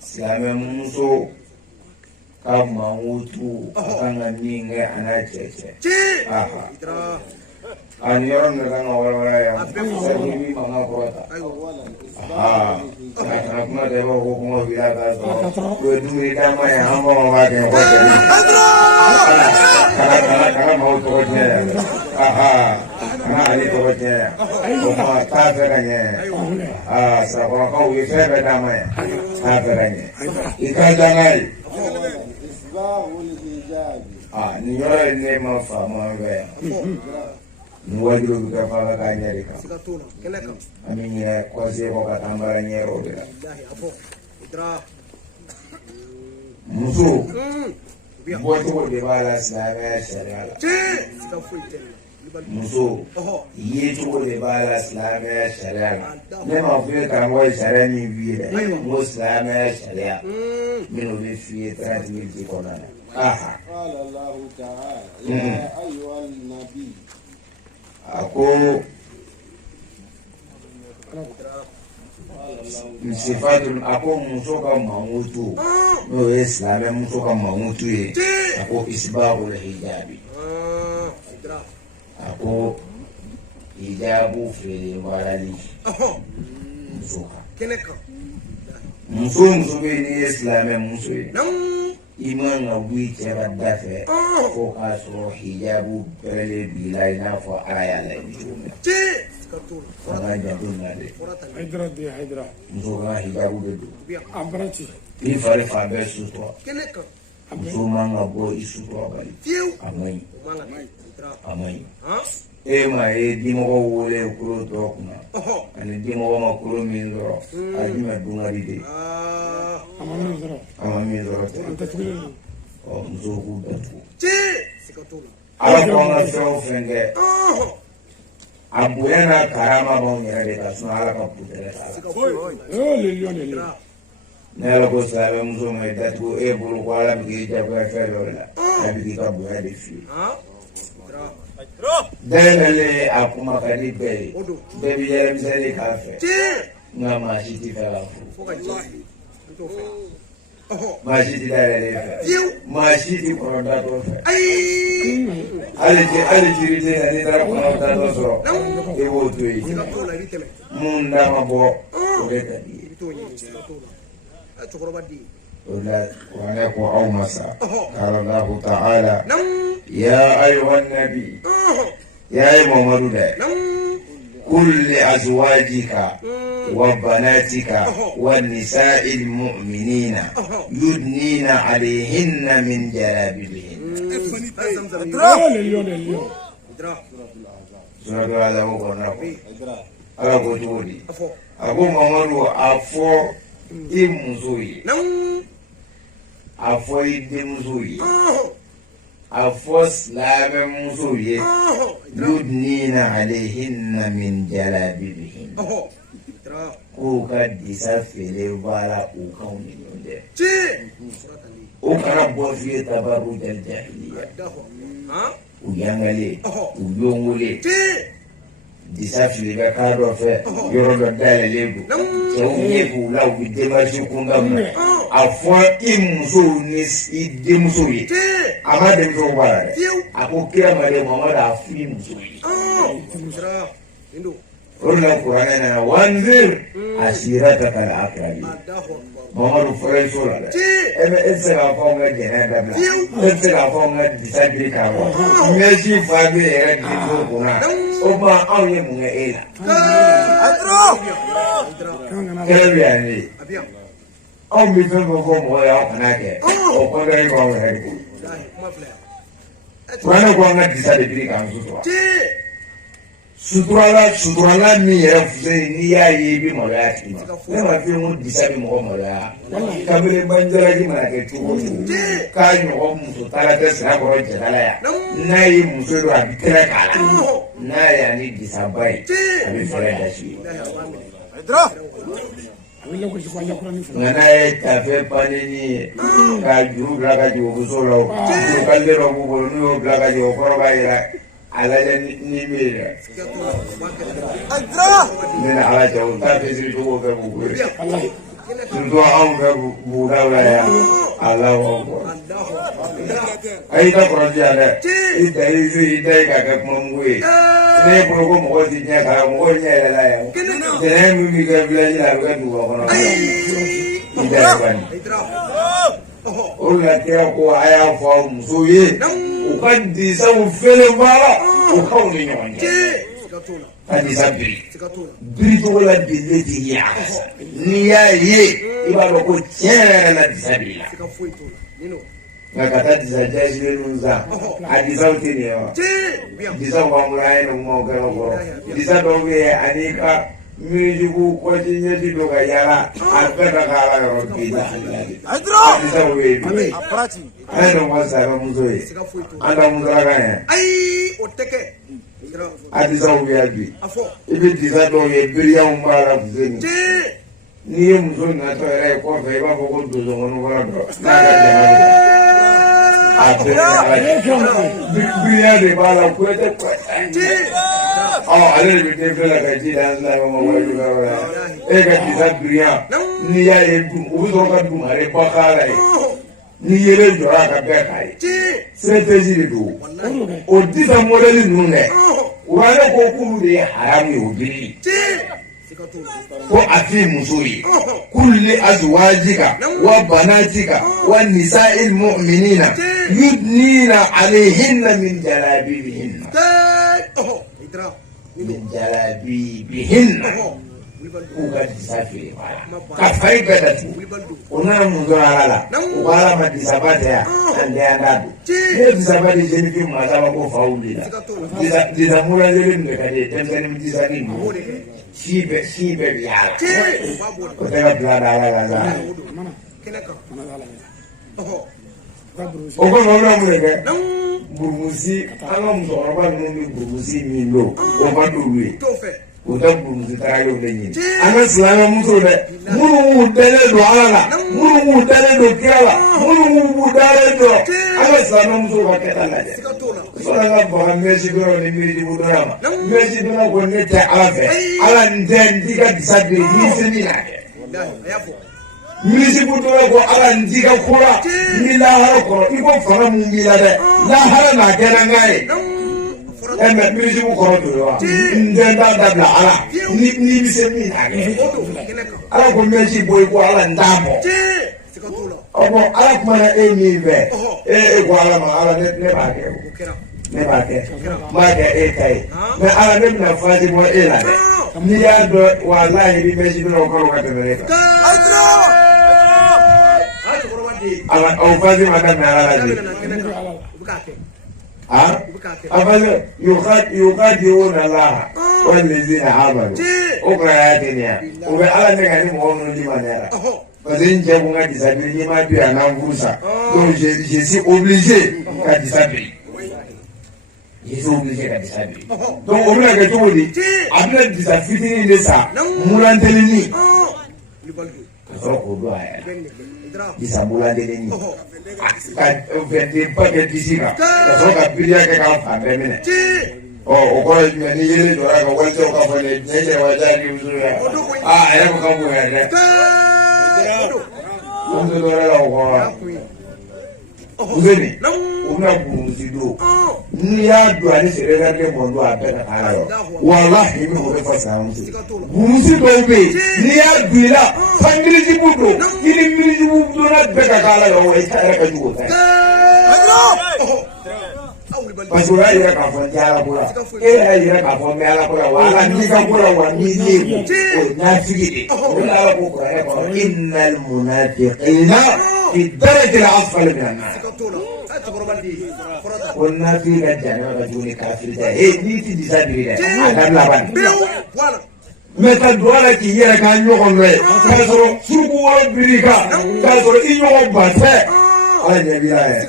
silamɛ muso ka mangutu kan ka min kɛ a n'a cɛ a ni yɔrɔ min kan ka walawala yan sabu i b'i fanga kɔrɔta kana kuma tɛ i b'a fɔ ko kuma b'i la k'a sɔrɔ o ye dumuni d'an ma yan an bamananw b'a kɛ kana maaw tɔgɔ tiɲɛ yan kana ale tɔgɔ tiɲɛ yan o kuma t'a fɛ ka ɲɛ sarakɔrɔkaw ye fɛn bɛɛ d'an ma yan t'a fɛ ka ɲɛ i ka diya n'a ye nin yɔrɔ ye ne ma faama fɛ yan Nuwajiru bika faka kanyarika. Sikatuna. Keneka. Amini kwa seko katambara nyero bila. Wallahi afo. Idra. Muso. Mbote wode bala Islamia sharia. Sikafuite. Muso. Yetu wode bala Islamia sharia. Nema fuye kanwa sharia ni vile. Mo Islamia sharia. Mino be fiye 30,000 konana. Aha. Qala Allah ta'ala ya ayyuhal nabi. Ako msifatun ako musoka mamutu no Islam musoka mamutu ye ako isbabul hijabi ako hijabu fere walali musoka Keneka. muso be ni Islam muso ye iman na wite badafe ko kaso hijabu pele bilai na fo aya la bijume Sikatuna. ana jaduna de Hydra. muso ka hijabu de do Ambrati. ni fare fa be suto Keneka. muso manga bo isuto bali Fiu. amai Umanga. Idra. amai Ha? ma e dimo wole kuro to kuna ani dimo ma kuro min do aji ma dungari de amami do o muso ku datu Sikatuna. ala ko na feo fenge abuyana karama ba nyere de ka suna ala ka putere ala Le lion. ne ala ko sabe muso ma datu e bulu ko ala bi ja ko fe lo la abi ka buya de fi Ha? dele akuma kani be be bi yere misali ka fe Ti. nga ma shi ti fa la fu Foka jisi. Nto fe. ma shi ti dale le fe Fiu. ma shi ti ko da to fe Ai. ali jiri te ani dara ko da to so e wo to yi Sikatuna biteme. munda ma bo o de ta di Bitonye. Sikatuna. Chokoroba di. ولا ونكو أو مسا قال الله تعالى Nam. يا أيها النبي يا محمد كل أزواجك وبناتك والنساء المؤمنين يدنين عليهن من جلابيبهن Le lion. Idra. سورة هذا هو قرناكو على قدودي Afo. أبو محمد أفو إمزوي Nam. أفو إدمزوي أفو سلام مزوي يدنين عليهن من جلابيبهن Idra. كوكا ديسا فيلي فالا أوكاون يونده Ti. أوكا بوفي تبرج الجاهلية Daho. Ha? ويانغالي ويونغولي Ti. disa fili bɛ k'a dɔ fɛ yɔrɔ dɔ dayɛlɛlen don cɛw ye k'u la u bɛ demarche kunda mun na a fɔ i musow ni i denmusow ye a ma denmusow b'a la dɛ a ko kira made Muhamadu a fɔ i musow ye Idra. Indo. o de la kuranɛ nana wanzir ashirataka al-aqrabin Daho. Muhamadu fɔra so la dɛ e tɛ se k'a fɔ an ka jɛnɛ dabila e tɛ se k'a fɔ an ka disa biri k'a bɔ ɲɛsi fa bɛ yɛrɛ di to kunna o ma anw ye mun kɛ e la kɛlɛ bɛ yan ne Abia. anw bɛ fɛn fɛn fɔ mɔgɔ ye aw kana kɛ o kɔnɔna ye b'anw yɛrɛ de bolo Dahi. Kuma filɛ. kuranɛ ko an ka disa de biri k'an sutura Ti. suturala min yɛrɛ fusɛ n'i y'a ye i bɛ maloya tigi ma ne ma f'i ye ko disa bɛ mɔgɔ maloya kabini banjalaji mana kɛ cogo o cogo k'a ɲɔgɔn muso taara tɛ sira kɔrɔ jatala yan n'a ye muso don a bɛ tɛrɛ k'a la n'a ye ani disaba ye a bɛ fɛrɛ dasi ye nka n'a ye tafe paneni ye ka juru bila ka jigin muso la juru kalite dɔ b'u bolo n'u y'o bila ka jigin o kɔrɔ b'a yira a lajɛ ni bɛ yen dɛ ne ni ala cɛ o t'a pesiri cogo fɛ b'u bolo surtout anw fɛ bugudaw la yan Alahu Akbar a y'i ta kɔrɔsi yan dɛ i da i su i da i ka kɛ kuma mugu ye ne ye bolo ko mɔgɔ ti ɲɛ kan mɔgɔ ɲɛ yɛrɛ la yan tɛnɛn min b'i kɛ village la a bɛ kɛ duguba kɔnɔ i da ye bani o de la kira ko a y'a fɔ aw musow ye u ka disaw fɛlɛ baara u k'aw ni ɲɔgɔn cɛ ka disa biri biri cogo la bile ti ye a kasa n'i y'a ye i b'a dɔn ko tiɲɛ yɛrɛ la disa biri la ngakata disajaji lenunza adisa utini yo disa wamulaye no mogalo ko disa dobe anika mijugu ko tinye doga yala akata kala yo bida Hydro. disa webi Aprati. ano wasa muzoe anda muzara ya ai oteke adisa webi ibi disa dobe biriya umbara kuzeni ni muzo na to era ko fe ba ko dozo ngono wala do biriya de bala kwete ale bi te fela ka ji dan na mo wa ju la e ka ji sa biriya ni ya e du o so ka du mare ba kala e ni yele jora ka be kai strategy de do o di sa model nu ne wala ko kulu de haram yo biri ko ati musuri kulli azwajika wa banatika wa nisa'il mu'minina yudnina alayhinna min jalabibihinna min jalabibihinna uga disafiri wala kafai bedatu ona mundora la wala madisabate ya ande andadu ne disabate jeni fi mazaba ko faulila disamura jeni ndekade temsani mtisani mu sibe biara ko tega blada ala la ogo no muleke burmusi anga muzora ba no mi burmusi milo o badulwe uta burmusi tarayo lenyi anga silanga muso de munu dele do ala munu dele do kiala munu dele do anga silanga muso ba ketala de so anga ba meji do ni meji budama meji do ko ne ta ave ala ndendi ka disabe ni semina misi budura ko ala ndiga kura ni lahara ko iko fara mu mila de lahara na gena ngai eme misi bu ko do wa ndenda dabla ala ni bise mi na ala ko meji boy ko ala ndamo obo ala ko na emi be ko ala ma ala ne ba ke ne ba ke ma ke kai me ala ne na faji mo ela ni ya do wallahi bi meji do ko ka tebere ala au fazi madam ala la afale yuqadiuna Allah wallazina amanu ukrayatini ube ala ne ngani mo no di manera bazin je bunga disabili ni ma bi ana mvusa donc je suis obligé ka disabili je suis obligé ka disabili donc on a que tout dit après disabili ni ça mulantelini so ko do aya bisa mulantelini ka vende paquet disika so ka bilia ke ka fa demene o ko ni yele do ra ko walto ka fa ne ne wa jadi uzuri era ko ka bu ya Undo do ra ko uzeni una buzido ni ya do ani serega ke mondo apena kala wallahi mi ho fa sa buzido be ni ya duila fangiri jibudo ini mi jibudo na beka kala yo e ta ka jugo ta basura ira ka fo jara bura ira ka fo me ala bura wala ni ka bura wa ni ni o na figide wala ko ko ya ko innal munafiqina fi darajil asfal min an-nar kunna fi jannah rajuli kafir da ni ti disabiri da adam laban meta doala ki yera ka nyoko noy ka soro suku wala birika ka soro inyoko bate ala nyabira e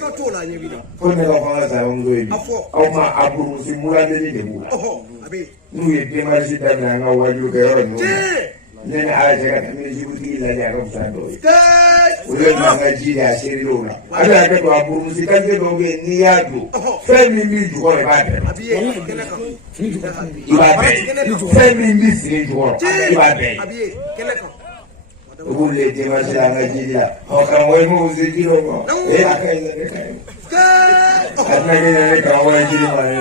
ko ne la fa sa ngoy au ma aburu si mulande ni de bula nu ye demarche da na nga waju ke yoro no ne ala jaga mi jibuti la ya ko sa do ule na nga jiri a shiri lona ala ka to aburu si kan de do ge ni ya do fe mi mi ju ko le ba de ibabe fe mi mi si ju ko ibabe ule demarche da nga jiri la o kan wo mo si jiro mo e aka ila de kai atna ke ne ka wo jiri ma ne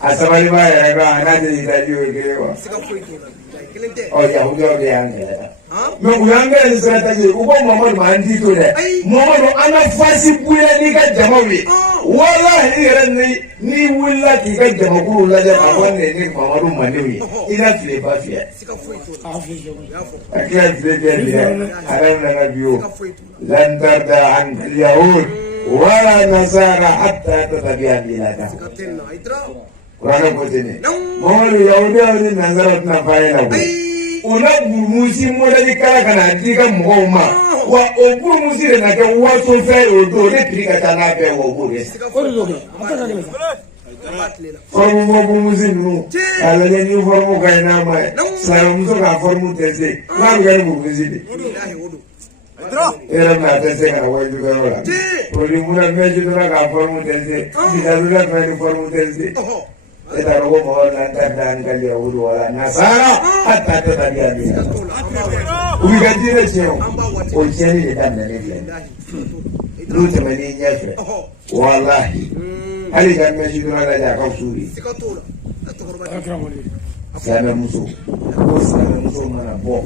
asabali ba ya ga na de ida ju ke wa oh ya huyo de angela me uyanga nsata je uko Muhammad mandi to de Muhammad ana fasi buya ni ka jamawi wallahi yɛrɛ ni wulila k'i ka jamakulu lajɛ ka fɔ ne Mamadu Mandenw ye i na tile ba fiyɛ a kira tile bɛɛ fiyɛ ala nana bi o lan tarda anka al-yahud wala nasara hatta tattabi'a millatahum kuranɛ ko ten ne Mamadu yahudiyaw ni nasara tɛna f'a ɲɛna ko o na burumusi mɔdɛli kala ka na di ka mɔgɔw ma wa o burumusi de na kɛ waso fɛn o don ne prix ka ca n'a bɛɛ wa o b'o de san forme bɔ burumusi ninnu k'a lajɛ ni forme ka ɲi n'a ma ye silamɛmuso ka forme tɛ se n'a bɛ kɛ ni burumusi de e yɛrɛ bɛna tɛ se ka na wajulu kɛyɔrɔ la produit mun na mɛsi donna ka forme tɛ se bisabu la fɛn ni forme tɛ se e t'a dɔn ko mɔgɔ lan ta da an ka yahudu wala nasara hatta tattabi'a millatahum u b'i ka diinɛ tiɲɛ o tiɲɛni de daminɛlen filɛ n'u tɛmɛn'i ɲɛfɛ walahi hali ka mɛsi donna lajɛ a ka fisa u ye silamɛmuso ko silamɛmuso mana bɔ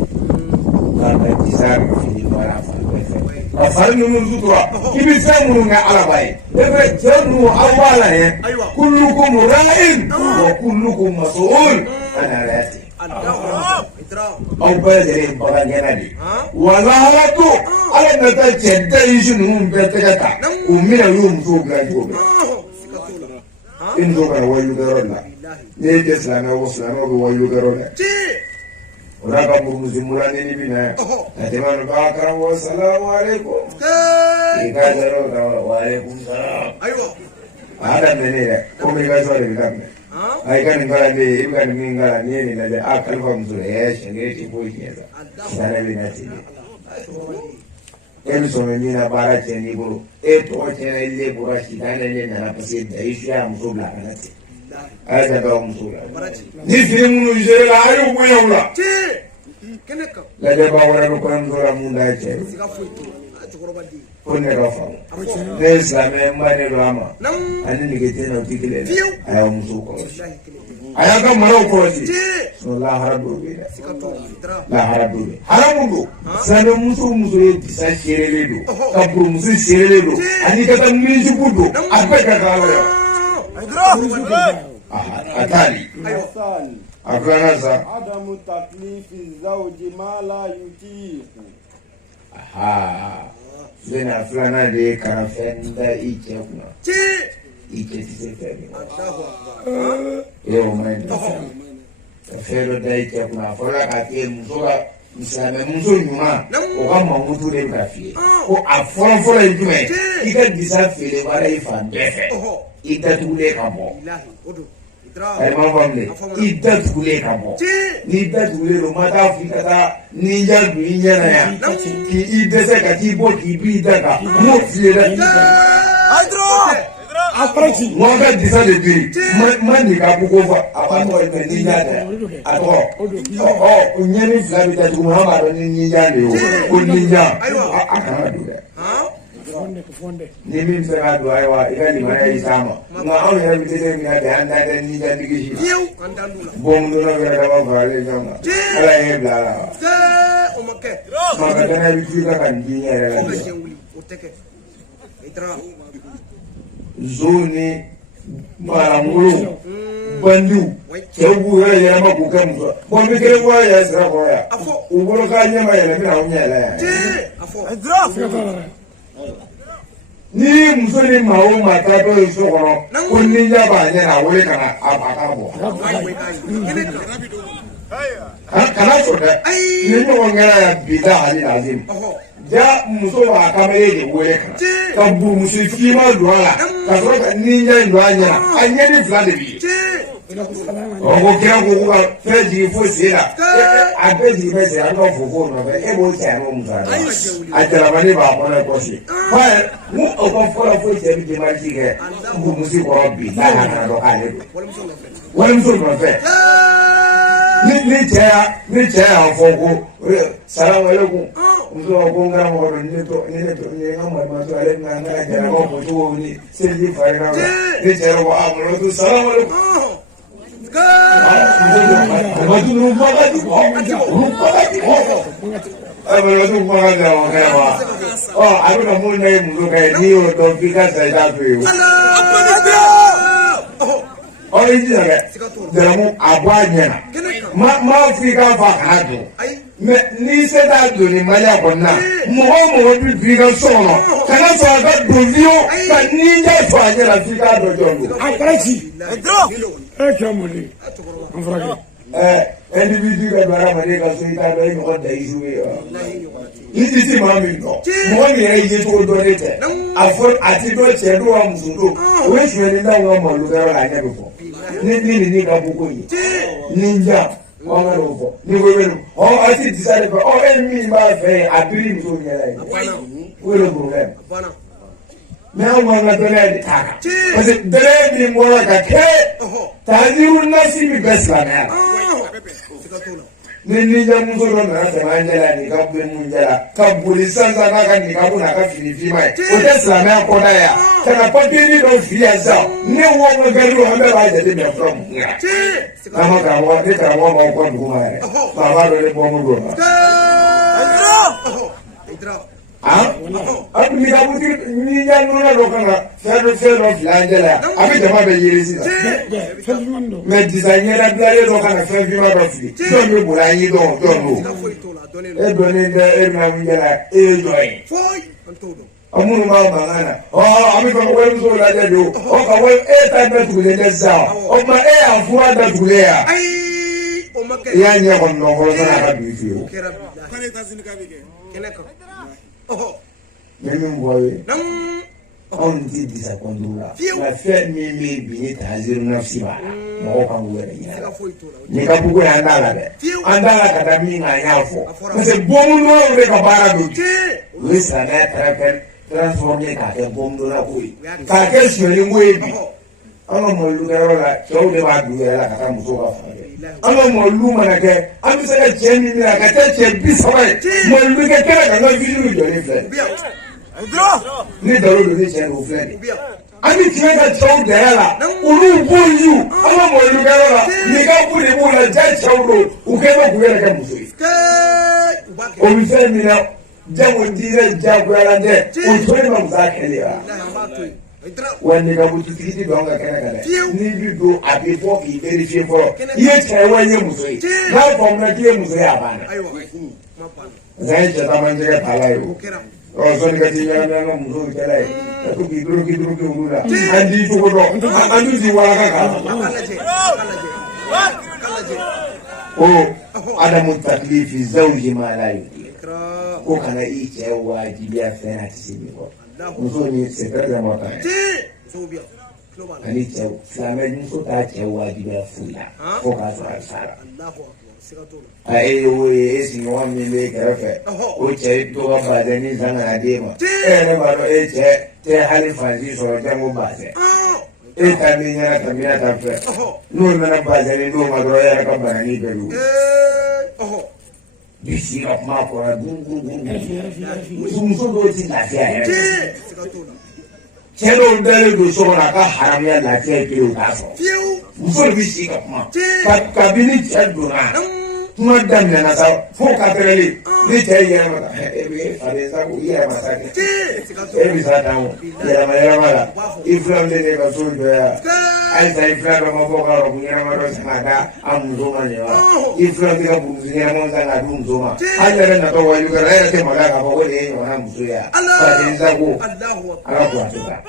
k'a ka disari fini bɔra a fari bɛɛ fɛ ka fari ninnu sutura i bɛ fɛn minnu kɛ ala b'a ye e bɛ cɛ ninnu aw b'a la ye kullukum ra'in wa kullukum mas'ul an ra'iyatihi aw bɛɛ lajɛlen ye bagangɛnna de ye wa lahala don ala na taa cɛ dayisi ninnu bɛɛ tɛgɛ ta k'u minɛ u y'o musow dilan cogo min i muso kana wajulu kɛyɔrɔ la n'e tɛ silamɛ o silamɛw bɛ wajulu kɛyɔrɔ la o n'a ka burumusi mulanini bɛ na yan ka tɛmɛ nin ba karamɔgɔ salamu aleykum k'i ka jara o kan wa aleykum salam a y'a daminɛ ne yɛrɛ communication de bɛ daminɛ a i ka nin kalan de ye i bɛ ka nin min kalan n'i ye nin lajɛ a kalifa muso la siɲɛ kelen tɛ foyi tiɲɛ sa silamɛ bɛ na ten de e bɛ sɔn min na baara tiɲɛ n'i bolo e tɔgɔ tiɲɛna i le bɔra sitanɛ ne nana parce que da i suya muso bila ka na ten a y'a janto muso la ni fini minnu géré la a y'u bonya u la lajɛbaa wɛrɛ bɛ kɔɲɔmuso la mun da ye cɛ ye ko ne ka faamu ne ye silamɛ n ba ne don a ma ani nege tɛ na u tɛ kelen dɛ a y'a muso kɔlɔsi a y'a ka maraw kɔlɔsi lahara dɔw bɛ yen dɛ lahara dɔw bɛ yen haramu don silamɛmuso o muso ye disa seerelen don ka burumusi seerelen don ani ka taa minisipu don a bɛɛ ka kan ala la a taali a filanan sa adamu taklifi zawji ma la yutiqu bɛna filanan de ye kana fɛn da i cɛ kunna i cɛ tɛ se fɛn min e y'o ma ɲi ka fɛn dɔ da i cɛ kunna a fɔra k'a kɛ muso ka silamɛmuso ɲuman o ka mankutu de bɛ ka f'i ye ko a fɔlɔfɔlɔ ye jumɛn i ka disa feere baara i fan bɛɛ fɛ i datugulen ka bɔ ayiwa faamuya i datugulen ka bɔ n'i datugulen don ma taa f'i ka taa ninja don i ɲɛna yan k'i dɛsɛ ka t'i bɔ k'i b'i da kan m'o f'i ye dɛ mɔgɔ ka disa de bɛ yen ma nin ka ko fɔ a b'a tɔgɔ ye ninja dɛ a tɔgɔ o ɲɛni fila bɛ datugu ma an b'a dɔn ni ninja de ye o ko ninja a kana don dɛ ni min fɛ ka don ayiwa i ka limaniya y'i s'a ma nka anw yɛrɛ bɛ dɛsɛ min na bi an t'an tɛ ninja digi si la bon donna wɛrɛ dama faralen ɲɔgɔn kan ala ye bila a la wa maa ka danaya bɛ f'i ka ka nin diɲɛ yɛrɛ la nson ni marangolo bandiw cɛw b'u yɛrɛ yɛlɛma k'u kɛ muso bon n bɛ kelen fɔ yɛrɛ sira kɔrɔ yan u bolo k'a ɲɛma yɛlɛ bɛna aw ɲɛ yɛlɛ yan ni muso ni maa o maa taatɔ ye so kɔnɔ ko ninja b'a ɲɛ na a wele ka na a ka bɔ kana sɔn dɛ ni ɲɔgɔn kɛra yan bi da hali lazim ja muso b'a kamalen de wele ka burumuso finma don a la ka sɔrɔ ka ninja in don a ɲɛ na a ɲɛni fila de bɛ ye ko kira ko ka fɛn jigin fo sen na a bɛɛ jigin bɛ sen a bɛ fo fo nɔfɛ e b'o cɛ n'o muso a jalabani b'a kɔnɔ ye kɔsi fa ye n ko o ka fɔlɔ fo cɛ bɛ jɛmaji kɛ burumusi kɔrɔ bi n'a ka kana dɔn k'ale don walimuso nɔfɛ ni cɛ y'a fɔ ko salamalekun muso ko n kɛra mɔgɔ dɔ ni ne n ka marimaso ale bɛna n ka jarabaw fɔ cogo ni seliji farira ni cɛ yɛrɛ ko a marimaso salamalekun marimaso ninnu kuma ka di kɔ marimaso kuma ka di wa a bɛ ka mun na ye muso ka ye n'i y'o dɔn f'i ka sa i t'a to ye o. orange na daramu abanya ma Afrika fa hadu me ni se da do ni maya konna mo bi biga sono kana so ga do vio ka ninja so anya Afrika do jondo Akarachi. Kamuli. Amfrage. Individu ka bara mare ka so ita do ni ko da isu ni si mami no mo ni ai je to do rete afọ ati do che do wa musudo we shwe ni da wa mo lu ga la nya befo ni ka buko yi ninja wa ma lo fo ni we no o ati disale ko o enmi ma fe abiri mi so nya la we lo problem me o ma na dole di taka parce que dole mi mo la ka ke taziru nasi mi besla na ni jamuso ro na sama njala ni ka bule munjala ka bulisa sana ka ni ka buna ka fini fima o te slama ko da ya kana papiri do fiya za ne wo mo garu ha be ba je de from kama ka wa de ka wa ma ko ndu ma re ba ba do le bo mo do Aku ni kamu ni jangan nuna dokanga, saya filanjela. Abi jama be yiri sila. Me designer abla dokanga, saya fima dofi. Don me bulanyi don lo. Doni de na munjela join. Amunu ma bangana. Ami ko welu so la de do. Ka wel ta be tule de za. Ma afuwa da tule ya. Ya nya ko no ko na ka bi fi. Même voyez, on dit des accords-là. La fête mimi bini taziru nafsi ba. Mo kan wele ya. Ni ka bugo ya ndala be. Andala ka da mi na yafo. Parce que bomu no le ka bara do. We sa na travel transformer ka ke bomu na ko. Ka ke shiri ngwebi. Anga mo lu ga la, cho de ba du ya la ka muso ba fa. Anga mo lu mana ke, ami se ka chemi ni ka ta che bi sabai. Mo lu ke kera ka na video jo ni fle. Ni daro do ni che no fle. Ami tiwe ka cho de la. Ulu bu yu. Anga mo lu ga la. Ni ka bu ni bu la ja cho do. U ke ba ku ya ka muso. O mi fe mi na jawo dire jago ya lande. O tore ma za ke le ba. Wani ka butu tiki don ka kana kana ni bi do abi fo ki verify for ye che wanye muso yi na fo na ki muso ya bana zai je ta manje ka palayo o so ni ka ti na na muso ke lai ka to ki duro ki urula andi to ko do andu di wala ka o adamu taklifi zawji ma la yi ko kana i che wajibi ya fena tisimi ko muso ni sekretar mota ani ce flamé muso ta ce wajibi fulla ko ka so sara ai we esi no mi le kafe o ce to ba da ni zanga adema ne ba do e ce te halifa ji so da mo ba se e ta mi nya ta mi ta fe no na ba da ni do ma do ya ka ba ni beru bisi of ma ko muso do ti lafiya ya Kero ndale do so na ka haram ya lafiya ke o ta so muso bisi ka ma ka bini do na kuma dan na sa fo ka terele ni te ya ma e be fare sa ko ya ma sa ke e bi sa ta o ya ma la ifram de ka so do ya ai sa ifram ma ko ka ro ya ma ro sa ka am do ma ne wa ifram de ka bu ya mo sa na du do ma ha na to wa yu ka ra te ma la ka ko de yo na muso ya fa de sa ko ala ko ta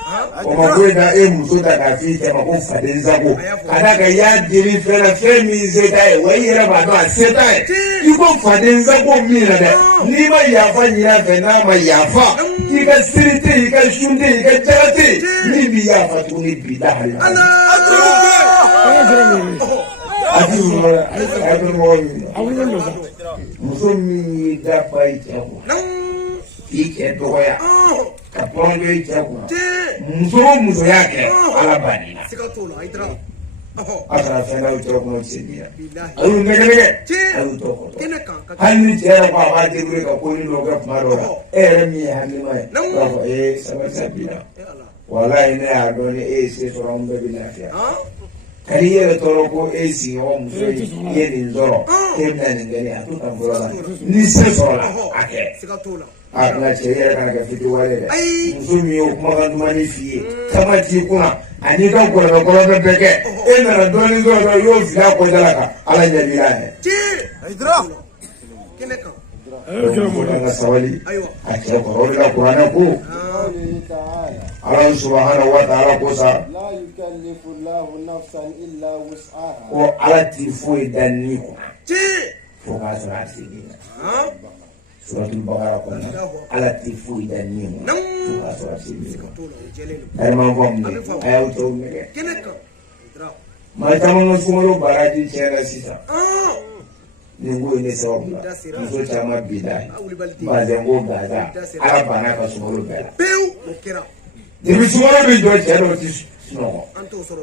o ma ko da e muso da ka fi te ma ko fa de sa ko kada ka ya diri fe na fe mi ze da e wa yira ba do a se iko fadin zago mina da ni ma yafa ni ya fe na ma yafa ika sirite ika shunde ika jarate ni bi yafa to ni bi da hali muso mi da pai chako ike doya kapongo chako muso yake alabani akara fena utoro kono chenia ayu nege ayu toko hanni jera kwa ba jibure ka koni loga maro mi hanni mai baba sabira wallahi ne adoni se soron be bilafia kariye toro ko si o muso ye ni ndoro kemna ni ngani atuta mbora ni se sola ake a kana cɛ yɛrɛ kana kɛ fitiwale dɛ muso min ye o kumakan dumani f'i ye kama t'i kunna ani ka gɔlɔbɛ bɛɛ kɛ e nana dɔɔnin sɔrɔ dɔrɔn i y'o fili a kɔda la kan ala ɲɛ b'i la yɛ kɛnɛ kan muso kan ka sabali a cɛ kɔrɔ o de la kuranɛ ko ala subahanahu wa taala ko sa la yukallifu Allahu nafsan illa wus'aha ko ala t'i foyi da ni kunna fo k'a sɔrɔ a se b'i la suratul Baqara kɔnɔ ala t'i foyi da ni kunna fo k'a sɔrɔ a se b'i la hɛrɛma fɔ mun ye a y'aw tɔw nɛgɛ maa caman ka sunkalo baraji tiɲɛna sisan nin ko ye ne sababu la muso caman bi da bazɛn ko gaza ala banna ka sunkalo bɛɛ la depuis sunkalo bɛ jɔ cɛ dɔw ti sunɔgɔ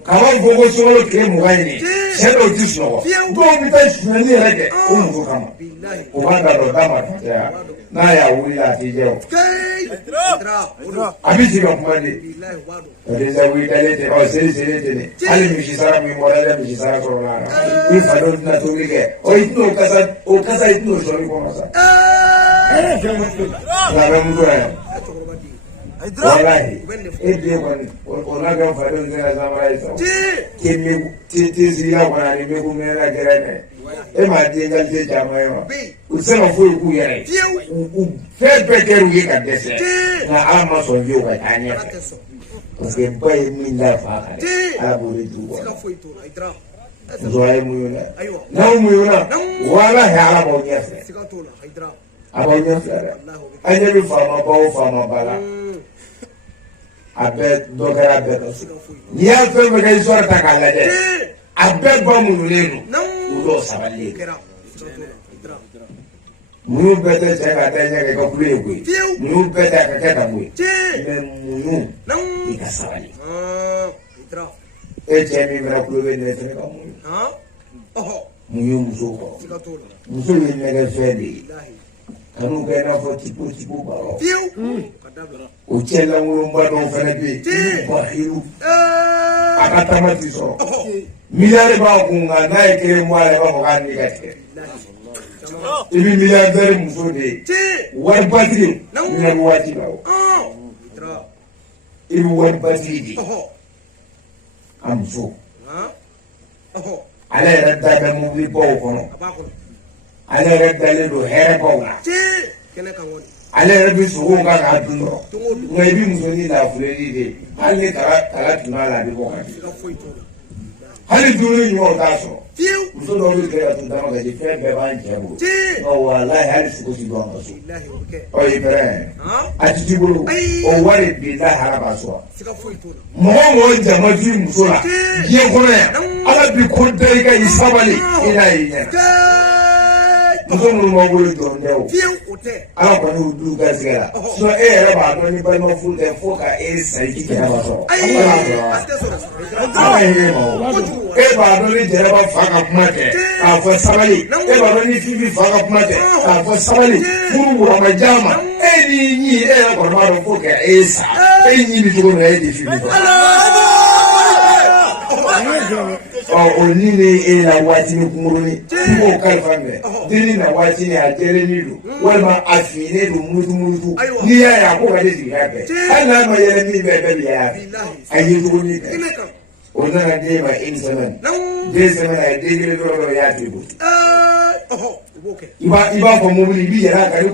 k'a b'a fɔ ko sunkalo tile 20 ye cɛ dɔw ti sunɔgɔ dɔw bɛ taa sonyali yɛrɛ kɛ o muso kama o b'a da dɔn d'a ma fataya n'a y'a wuli a t'i jɛ o a bɛ sigi ka kuma de pereza wuli dalen tɛ ɔ seli tɛ ne hali misi sara min bɔra dɛ misi sara sɔrɔ la i fa dɔw tɛna tobili kɛ ɔ i tɛna o kasa i tɛna o sɔrɔ i kɔnɔ sa lamɛnmuso yan walahi e den kɔni o n'a kɛ fa dɔw tɛna samara ye sa k'i sigila kɔni ani meku mɛnna gɛrɛ dɛ e m'a den kalite caman ye wa u tɛ se ka foyi k'u yɛrɛ ye u fɛn bɛɛ kɛra u ye ka dɛsɛ nka ala ma sɔn fiyewu ka taa ɲɛfɛ parce que ba ye min da fa kan dɛ ala b'o de d'u kɔrɔ muso a ye muɲu dɛ n'aw muɲuna walahi ala b'aw ɲɛfɛ a b'aw ɲɛfɛ dɛ a ɲɛ bɛ faamaba o faamaba la a bɛɛ dɔ kɛra a bɛɛ ka so n'i y'a fɛn fɛn kɛ histoire ta k'a lajɛ a bɛɛ ba muɲulen don u dɔw sabalilen muɲu bɛɛ tɛ cɛ ka taa ɲɛ kɛ ka kule ye koyi muɲu bɛɛ tɛ a ka kɛ tan koyi mais muɲu i ka sabali e cɛ min fana kulo bɛ ne fana ka muɲu muɲu muso kɔrɔ muso ye nɛgɛ fɛn de ye kan'u kɛ i n'a fɔ tipo baro o cɛ lankolonba dɔw fana bɛ yen bahiru a ka taama ti sɔrɔ miliyari b'a kun nka n'a ye kelen bɔ a la i b'a fɔ k'a ni ka tigɛ i bɛ miliyardɛri muso de ye wari batiri minɛ bɛ waati la o i bɛ wari batiri de ye a muso ale yɛrɛ da bɛ mobili baw kɔnɔ ale yɛrɛ dalen don hɛrɛ baw la ale yɛrɛ bɛ sogow kan k'a dun dɔrɔn nka i bɛ musonin lafuleli de hali ni kala tuma la a bɛ bɔ ka di hali dumuni ɲumanw t'a sɔrɔ muso dɔw bɛ kɛ ka tun dama ka di fɛn bɛɛ b'an cɛ bolo ɔ walahi hali sogo ti don an ka so ɔ i bɛrɛ a ti t'i bolo o wari bilahi ala b'a sɔrɔ mɔgɔ mɔgɔ jama t'i muso la diɲɛ kɔnɔ yan ala bi ko da i ka i sabali i n'a y'i ɲɛna muso minnu b'aw bolo jɔn tɛ o ala kɔni y'u du garisɛgɛ la sinon e yɛrɛ b'a dɔn ni balima furu tɛ fo ka e sa i k'i jɛnɛba sɔrɔ ala hinɛ ma o e b'a dɔn ni jɛnɛba fa ka kuma tɛ k'a fɔ sabali e b'a dɔn ni fifi fa ka kuma tɛ k'a fɔ sabali furu wuramaja ma e n'i ɲi e yɛrɛ kɔni b'a dɔn fo ka e sa e ɲi bɛ cogo min na e de fifi fɔ o ni ne e na waati ni kunkurunin i b'o kalifa minɛ denni na waati ni a jɛlen don walima a finnen don murutu n'i y'a ye a ko ka ne jigiya bɛɛ hali n'a ma yɛlɛ min bɛɛ bɛɛ bɛ yɛlɛ a ye cogonin bɛɛ o nana den ma une semaine 2 semaines a ye den kelen dɔrɔn y'a to i bolo i b'a fɔ mobili i b'i yɛlɛ a kan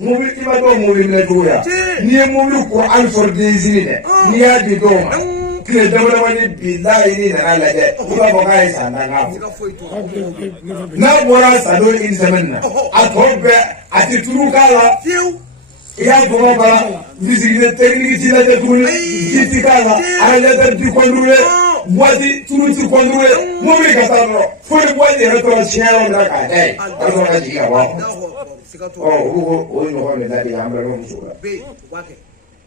mobili i b'a dɔn mobili minɛ cogo ya n'i ye mobili kɔrɔ hali sɔrɔ den sini dɛ n'i y'a di dɔw ma tile damadama ni bilahi n'i nana lajɛ i b'a fɔ k'a ye san 10 k'a fɔ n'a bɔra san dɔ une semaine na a tɔ bɛɛ a tɛ turu k'a la i y'a tɔgɔ b'a la visite technique t'i lajɛ tuguni ji ti k'a la radiateur ti contrôlé boîte tulu ti contrôlé mobili ka taa dɔrɔn fo ni boîte yɛrɛ tora tiɲɛ yɔrɔ min na k'a da ye a sɔrɔ ka jigin ka bɔ a kɔnɔ olu ko o ɲɔgɔn de ladege an balimamuso la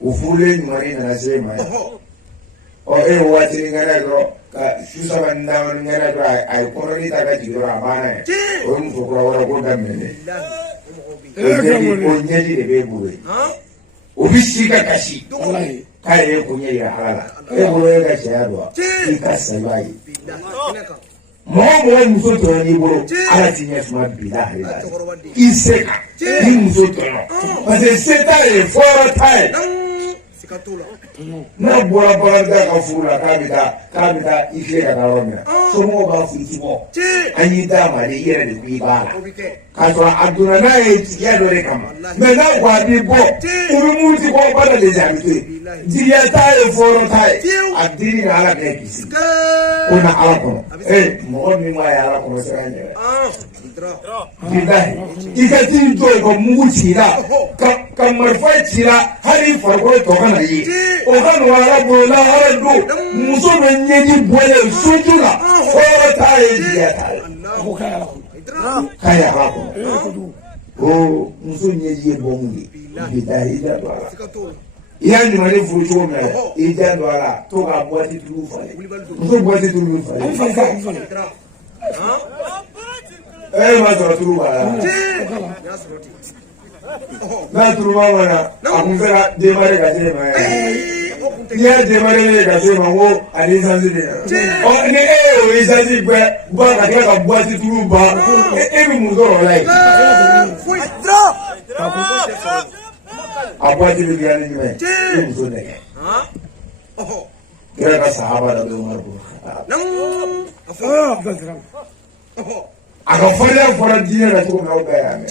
o furulen ɲumanin nana se ma ye e ye waati ni ŋɛnɛ dɔrɔn ka su saba ni naani ŋɛnɛ dɔrɔn a ye kɔnɔni ta ka jigin dɔrɔn a banna ye o ye muso kura wɛrɛ ko daminɛ o ɲɛji de b'e bolo ye o bɛ si ka kasi k'a ye ko ɲɛ yira ala la e bolo e ka cɛya dɔn i ka sa i b'a ye mɔgɔ muso tɔɲɔ n'i bolo ala t'i ɲɛ suma bi la i se kan ni muso tɔɲɔ parce que se t'a ye fɔyɔrɔ t'a ye n'a bɔra bakarijan ka furu la k'a bɛ taa i tile ka taa yɔrɔ min na somɔgɔw b'a furu ci bɔ an y'i d'a ma de i yɛrɛ de ko i b'a la k'a sɔrɔ a donna n'a ye jigiya dɔ de kama mɛ n'a ko a b'i bɔ u bɛ muruti bɔ ba dɔ de jɛ a bɛ to yen jigiya t'a ye fɔyɔrɔ t'a ye a diri na ala bɛɛ kisi ko na ala kɔnɔ mɔgɔ min b'a ye ala kɔnɔ sira ɲɛ bilahi i ka t'i jɔ ka mugu ci la ka marifa ci la hali farikolo tɔ kana ye o ka nɔgɔ ala bolo lahara don muso bɛ ɲɛji bɔlen soju la fɔyɔrɔ t'a ye jigiya t'a ye k'a ye ala kɔnɔ o muso ɲɛji ye bɔ mun ye bilahi i da don a la i y'a ɲumanin furu cogo min na i da don a la to ka boîte tulu falen muso boîte tulu falen ma sɔrɔ tulu b'a la n'a tulu b'a ma na a kun sera démarrer ka se ma n'i y'a démarrer ka se ma ko a ni essence de nana ni e y'o essence bɛɛ ba ka tila ka boîte tulu ban e bɛ mun sɔrɔ o la yen a boîte bɛ dilan ni jumɛn e muso nɛgɛ kira ka sahaba dɔ bɛ Umaru bolo a ka farinya fɔra diinɛ la cogo min na o bɛɛ y'a mɛn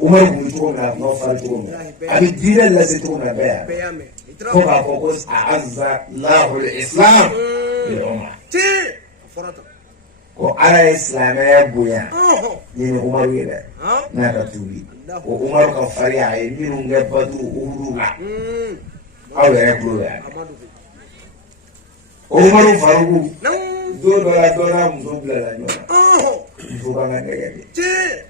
Umaru kun bɛ cogo min na a kun b'a fari cogo min na a bɛ diinɛ lase cogo min na bɛɛ y'a mɛn fo k'a fɔ ko a'azza Allahu al-Islam bil Umar ko ala ye silamɛya bonya ni Umaru ye dɛ n'a ka tuubi ko Umaru ka farinya a ye minnu kɛ Baduru Uhudu la aw yɛrɛ tulo bɛ yan Umaru Faruku don dɔ la dɔ n'a muso bilala ɲɔgɔn na muso b'an ka nɛgɛ de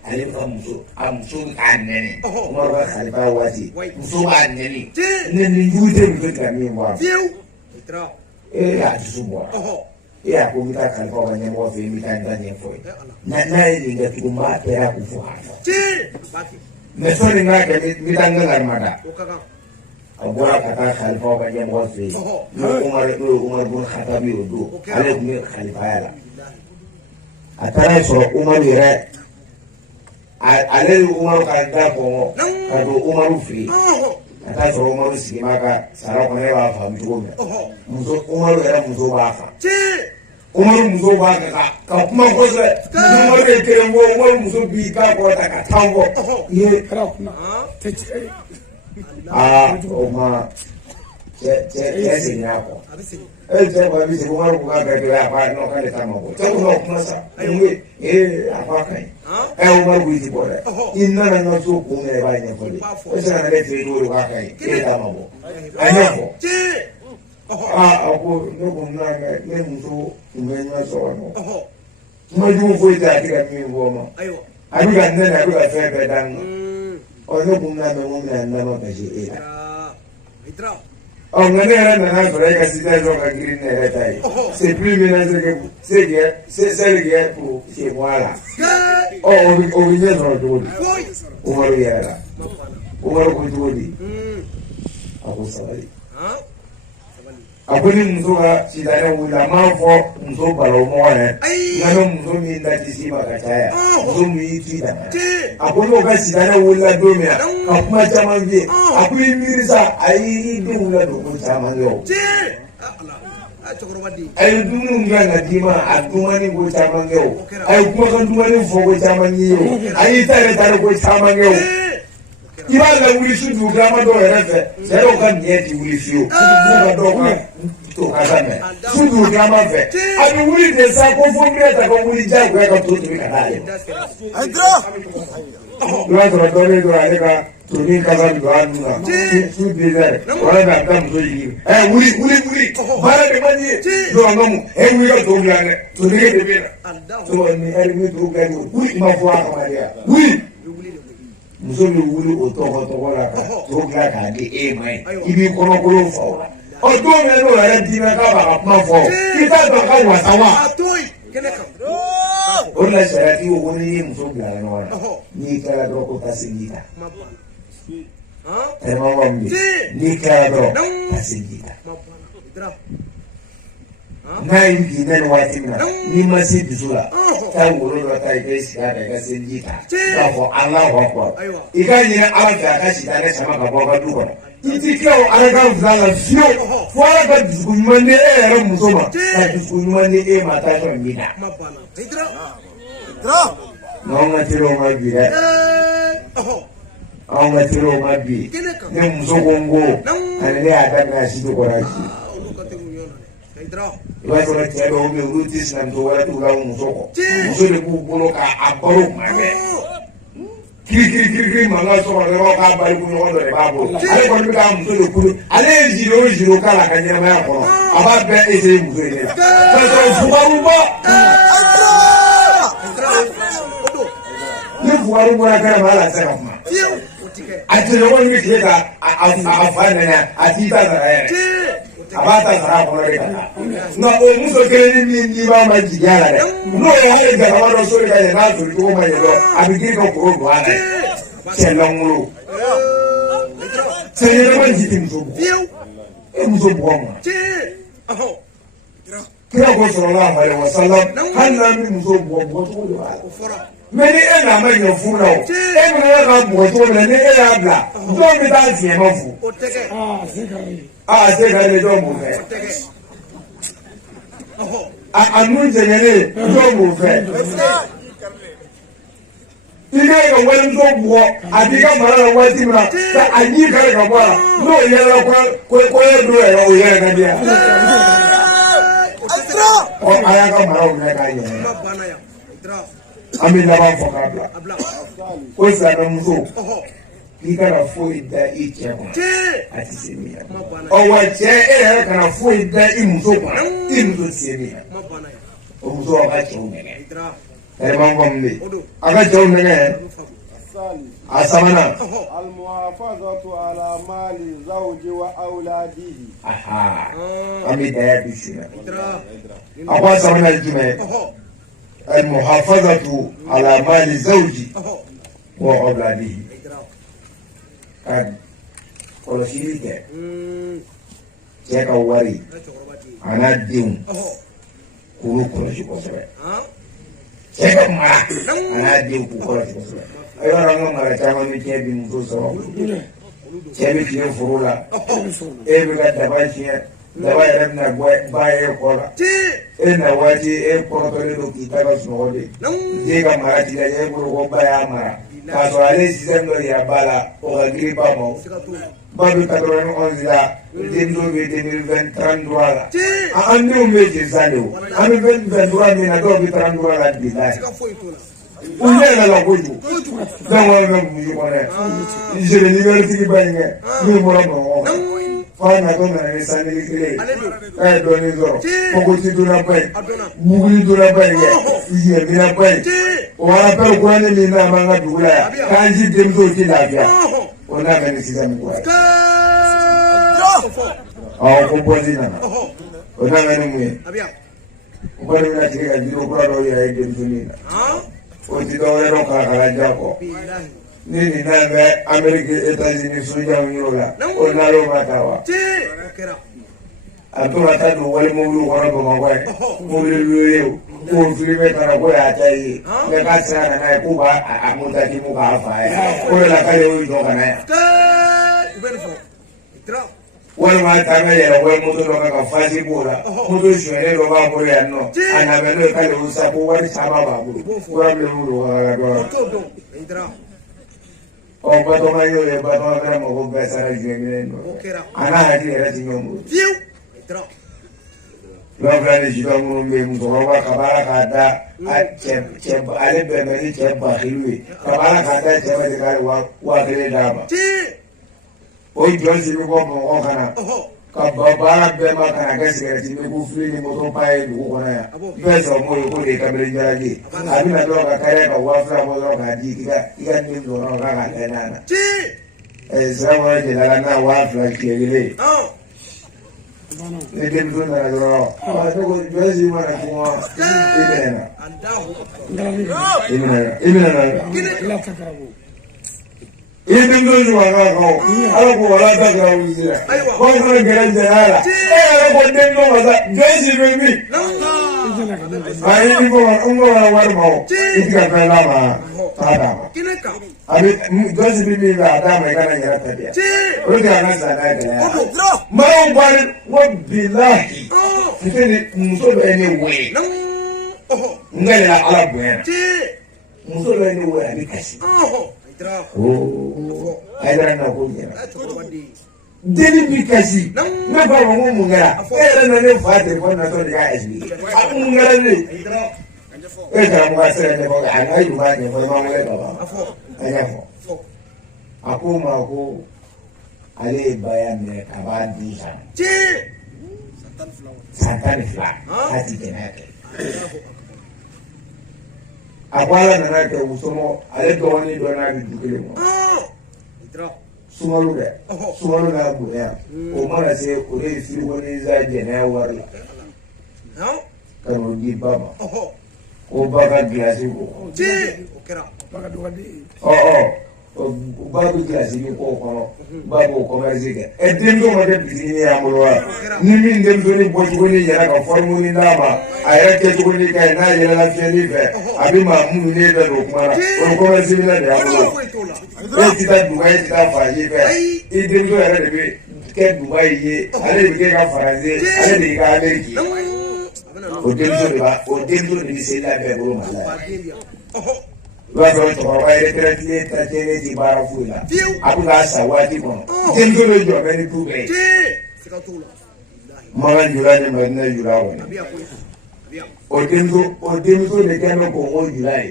ale ka muso a muso k'a nɛni Umaru ka kalifa waati muso b'a nɛni nɛnijugu tɛ muso tigɛ min bɔ a fɛ a dusu bɔra a ko n bɛ taa kalifa ka ɲɛmɔgɔ fɛ yen n bɛ taa n ta ɲɛfɔ ye n'a ye nin kɛ tugun n b'a bɛɛ ko fo k'a fɔ mɛ sɔnni n k'a kɛ n bɛ taa n ka ngalima da a bɔra ka taa kalifa ka ɲɛmɔgɔ fɛ yen n'o ye Umaru bin Khattabi y'o don ale tun bɛ kalifaya la a taara sɔrɔ Umaru yɛrɛ ale ye Umaru ka da kɔngɔ ka don Umaru fɛ yen a taa sɔrɔ Umaru sigi b'a ka sara kɔnɔ e b'a faamu cogo min na Umaru yɛrɛ muso b'a fa Umaru muso b'a kɛ ka kuma kosɛbɛ Umaru ye kelen bɔ Umaru muso b'i k'a kɔrɔ ta ka tan bɔ ye kɛra kunna tɛ cɛ ye o ma cɛ seginna a kɔ cɛ ko a bɛ segin Umaru ko k'a bɛɛ to a ko n'o k'ale t'a ma bɔ cɛ ko n'o kuma sa a ko a ka ɲi Umaru ko i ti bɔ dɛ i nana n ka so kun minɛ i b'a ɲɛfɔ de o sera ne tile cogo de k'a ka ɲi e t'a ma bɔ a ɲɛfɔ a ko ne ko ne muso tun bɛ ɲɛ so kɔnɔ kuma jugu foyi tɛ a tɛ ka min fɔ ma a bɛ ka nɛnɛ a bɛ ka fɛn bɛɛ d'an ma ne kun bɛna mɛn ko bɛna n dama kasi e la nka ne yɛrɛ nana sɔrɔ e ka situation ka girin ne yɛrɛ ta ye c'est plus ménagé que celle qui est pour chez moi là o bɛ ɲɛ sɔrɔ cogo di Umaru yɛrɛ la Umaru ko cogo di a ko sabali a ko ni muso ka sitanɛ wuli a m'a fɔ muso balomɔgɔ yɛrɛ nka ne muso min da tɛ s'i ma ka caya muso min y'i to i dama a ko n'o ka sitanɛ wulila don min na ka kuma caman f'i ye a ko i miiri sa a y'i denw ladon ko caman kɛ o a ye dumuni kan ka d'i ma a dumuni ko caman kɛ o a ye kumakan dumuni fɔ ko caman y'i ye o a y'i ta yɛrɛ tari ko caman kɛ o i b'a lawuli su dugukilama dɔw yɛrɛ fɛ sariyaw ka ɲɛ ti wuli fiyewu n'u ka dɔw ka to kasa mɛn su dugukilama fɛ a bɛ wuli de sa ko fo minɛ ta ka wuli diyagoya ka to tobi ka taa ye i b'a sɔrɔ dɔ bɛ don ale ka toni kasa bɛ don a nun na su dezɛri wala bɛ a bɛ taa muso jigin wuli baara de man di ye don an ka mun wuli ka to dilan dɛ tonikɛ de bɛ na ni ɛri ni to dilan ni wuli ma fɔ a kama de yan wuli muso bɛ wuli o tɔgɔ la ka to dilan k'a di e ma ye i b'i kɔnɔkolon fa o la don min n'o yɛrɛ d'i ma k'a b'a ka kuma fɔ i t'a dɔn ka wasa wa o de la sariyatigi ko n'i ye muso bila ɲɔgɔn na n'i tilala dɔrɔn ko taa segin ta tɛmɛma min n'i tilala dɔrɔn ka segin ta n'a yi bi na ni waati min na n'i ma se dusu la taa wolo dɔ ta i kɛ sigi a kan i ka seliji ta k'a fɔ Alahu Akbar i ka ɲini Ala fɛ a ka sitanɛ sama ka bɔ a ka du kɔnɔ i ti kɛ o Ala kan fila la fiyewu fo Ala ka dusukun ɲuman di e yɛrɛ muso ma ka dusukun ɲuman di e ma attention min na n'anw ka teriw ma bi dɛ anw ka teriw ma bi ne muso ko n ko ani ne y'a daminɛ a si tɛ kɔrɔ a si i b'a sɔrɔ cɛ dɔw bɛ yen olu tɛ sinamuso wɛrɛ t'u la muso kɔ muso de b'u bolo k'a baro kuma bɛɛ kirikiri mankan sɔrɔ dɔrɔn k'a baliku ɲɔgɔn dɔ de b'a bolo ale kɔni bɛ k'a muso de kuru ale ye ziro k'a la ka ɲɛnamaya kɔnɔ a b'a bɛɛ essayer muso in de la k'a sɔrɔ fugaruba ni fugaru bɔra kɛnɛma ala tɛ se ka kuma a tɛɲɔgɔn bɛ tile ka a fa nɛnɛ a t'i ta sara yɛrɛ a b'a ta sara kɔnɔ de ka taa nka o muso kelen ni n'i b'a ma jigiya la dɛ n'o ye hali galama dɔ sori ka yɛlɛ n'a sori cogo ma ɲɛ dɔrɔn a bɛ girin ka koro don a la cɛ lankolon cɛ ɲɛnama ji tɛ muso bugɔ e muso bugɔ mun na kira ko sallallahu alaihi wasallam hali n'an bɛ muso bugɔ cogo de b'a la mais ni e n'a ma ɲɛ furu la o e bɛna ka bugɔ cogo min na ni e y'a bila dɔw bɛ taa fiɲɛma fu se ka di dɔw b'o fɛ a nun jɛngɛnnen dɔw b'o fɛ i ka ka walimuso bugɔ a b'i ka mara la waati min na ka a ɲi kari ka bɔ a la n'o yɛlɛla kɔɲɔ don yɛrɛ o yɛrɛ ka di yan a y'a ka maraw minɛ k'a ɲɛ an bɛ laban fɔ k'a bila ko silamɛmuso k'i kana foyi da i cɛ kun a tɛ se min na wa cɛ e yɛrɛ kana foyi da i muso kun i muso tɛ se min na o muso a ka cɛw nɛgɛ hɛrɛman kɔni bɛ yen a ka cɛw nɛgɛ a sabanan المحافظة على مال زوج وأولاده an bɛ daya bi su la a ko a sabanan ye jumɛn ye المحافظة على مال زوج وأولاده ka kɔlɔsili kɛ cɛ ka wari a n'a denw k'olu kɔlɔsi kosɛbɛ cɛ ka mara a n'a denw k'u kɔlɔsi kosɛbɛ a yɔrɔ an ka mara caman bɛ tiɲɛ bi muso sababu cɛ bɛ tiɲɛ foro la e bɛ ka daba tiɲɛ daba yɛrɛ bɛna ba ye kɔ la e na waati e kɔrɔtɔlen don k'i ta ka sunɔgɔ de den ka mara t'i la e bolo ko ba y'a mara k'a sɔrɔ ale système dɔ de y'a ba la o ka girin ba ma ba bɛ 91 la denmuso bɛ 2033 la an denw bɛ jeli sa de o an bɛ 2023 min na dɔw bɛ 33 la bi la u yɛlɛ la kojugu fɛn wɛrɛ bɛ burusi kɔnɔ yen génie ba in kɛ min bɔra Bamakɔ kan f'a natɔ nana ni sanji kelen k'a ye dɔɔnin sɔrɔ kɔgɔji donna ba in buguli donna ba in kɛ yɛlɛmina ba in o rappel kuranin min n'a b'an ka dugu la yan k'an ji denmusow tɛ lafiya o n'a bɛ ni sisan min kura ye ko bɔnsi nana o n'a bɛ ni mun ye o kɔni bɛna tigi ka jiri kura dɔw yɛrɛ ye denmisɛnnin na o ti dɔwɛrɛ dɔn kalakalaja kɔ ni nin n'a bɛ Amérique États-Unis sojaw yɔrɔ la o n'al'o ma taa wa a tora ta don wali mobili kɔnɔ Bamakɔ ye mobili luyew k'o filime kana ko y'a ta ye mɛ k'a sera ka n'a ye k'u b'a motati mu k'a fa ye o de la k'ale y'o jɔ ka na yan walima a taa bɛ yɛlɛ wali moto dɔ kan ka fasi b'o la moto sonyɛlen dɔ b'a bolo yan nɔ a nabɛ n'o ye k'ale y'o sa ko wari caman b'a bolo kura bilen b'o don ka dɔn Batɔma y'o ye Batɔma kɛra mɔgɔ bɛɛ sara juin kelen nɔ a n'a hakili yɛrɛ ti ɲɔgɔn bolo filafila ni jitɔ minnu bɛ yen musokɔrɔba ka baara k'a da ale bɛn bɛ ni cɛ ba kelen ye ka baara k'a da cɛ bɛ de k'ale 1000 d'a ma o jɔn si bɛ bɔ Bamakɔ ka na ka baara bɛɛ ma ka na kɛ sigɛrɛti mi ko fili ni moto pa ye dugu kɔnɔ yan bɛɛ sɔrɔ m'o ye k'o de ye kamalen jalaki ye a bɛna dɔrɔn ka kariya ka 2000 bɔ dɔrɔn k'a di i ka nin dɔrɔn k'a ka lajɛ n'a na sirakɔrɔ jelila n'a 2000 tile kelen ni denmuso nana dɔrɔn ne ko jɔn si mana kuma i minɛ na i minɛ na Ini dulu juga kau. Aku bola tak kau isi. Kau kena geran jalan. Aku dulu masa gaji baby. Ini kau war mau. Ini kata lama. Ada. Abi gaji baby ada mereka nak geran tadi. Orang jangan sadar dia. Mau balik wabillahi. Kita ni musuh anyway. Enggak ada alat bukan. Musuh anyway ni kasih. Oh, ayah nak punya. Jadi bikasi. Nampak orang mungkara. Ayah nak ni fatih pun nak tahu dia asli. Aku mungkara ni. Kalau muka saya ni kau anak itu banyak. Kau mahu apa? Ayah fo. Aku mahu ada bayan ni kawan di sana. Santan flat. Hati kenal. Akwala na nake usomo aleko wani do na bidukile mo sumaru de sumaru na buya o mara se o re fi woni za je na warla kanu di baba o baga glasi ko Baga duwadi. o baga glasi ko ko babo ko marzike e demdo ma de bidini ya mulwa ni min demdo ni boju ni yara ka formu ni dama ayake to ni kai na yara la feli fe abi ma mu ne da ro kuma o ko marzike na da ko e ti ta dubai ti ta fa yi fe e demdo yara de be ke dubai ye ale be ke ka faranse ale be ka ameriki o demdo ni se la be bro mala Wazo chokora retreat ta jere di barafuila. Aku rasa wati kono. Demdo le jo beni tube. Mala jura ni madina jura woni. O demdo le kano ko o jura.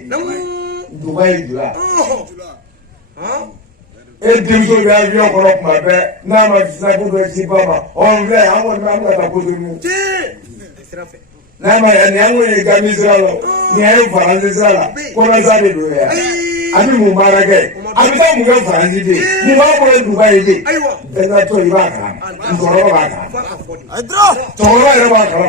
Dubai jura. E demdo le avion kono kuma be na ma fisa ko be si baba. On ve awon na ma ta ko dunu. Nama ya nyangu ni kamisralo ni ayo faransi sala kona zade do ya abi mu marage abi ta mu ga faransi de mu ba ko Dubai de dana to iba ka ndoro ba ka toro era ba ka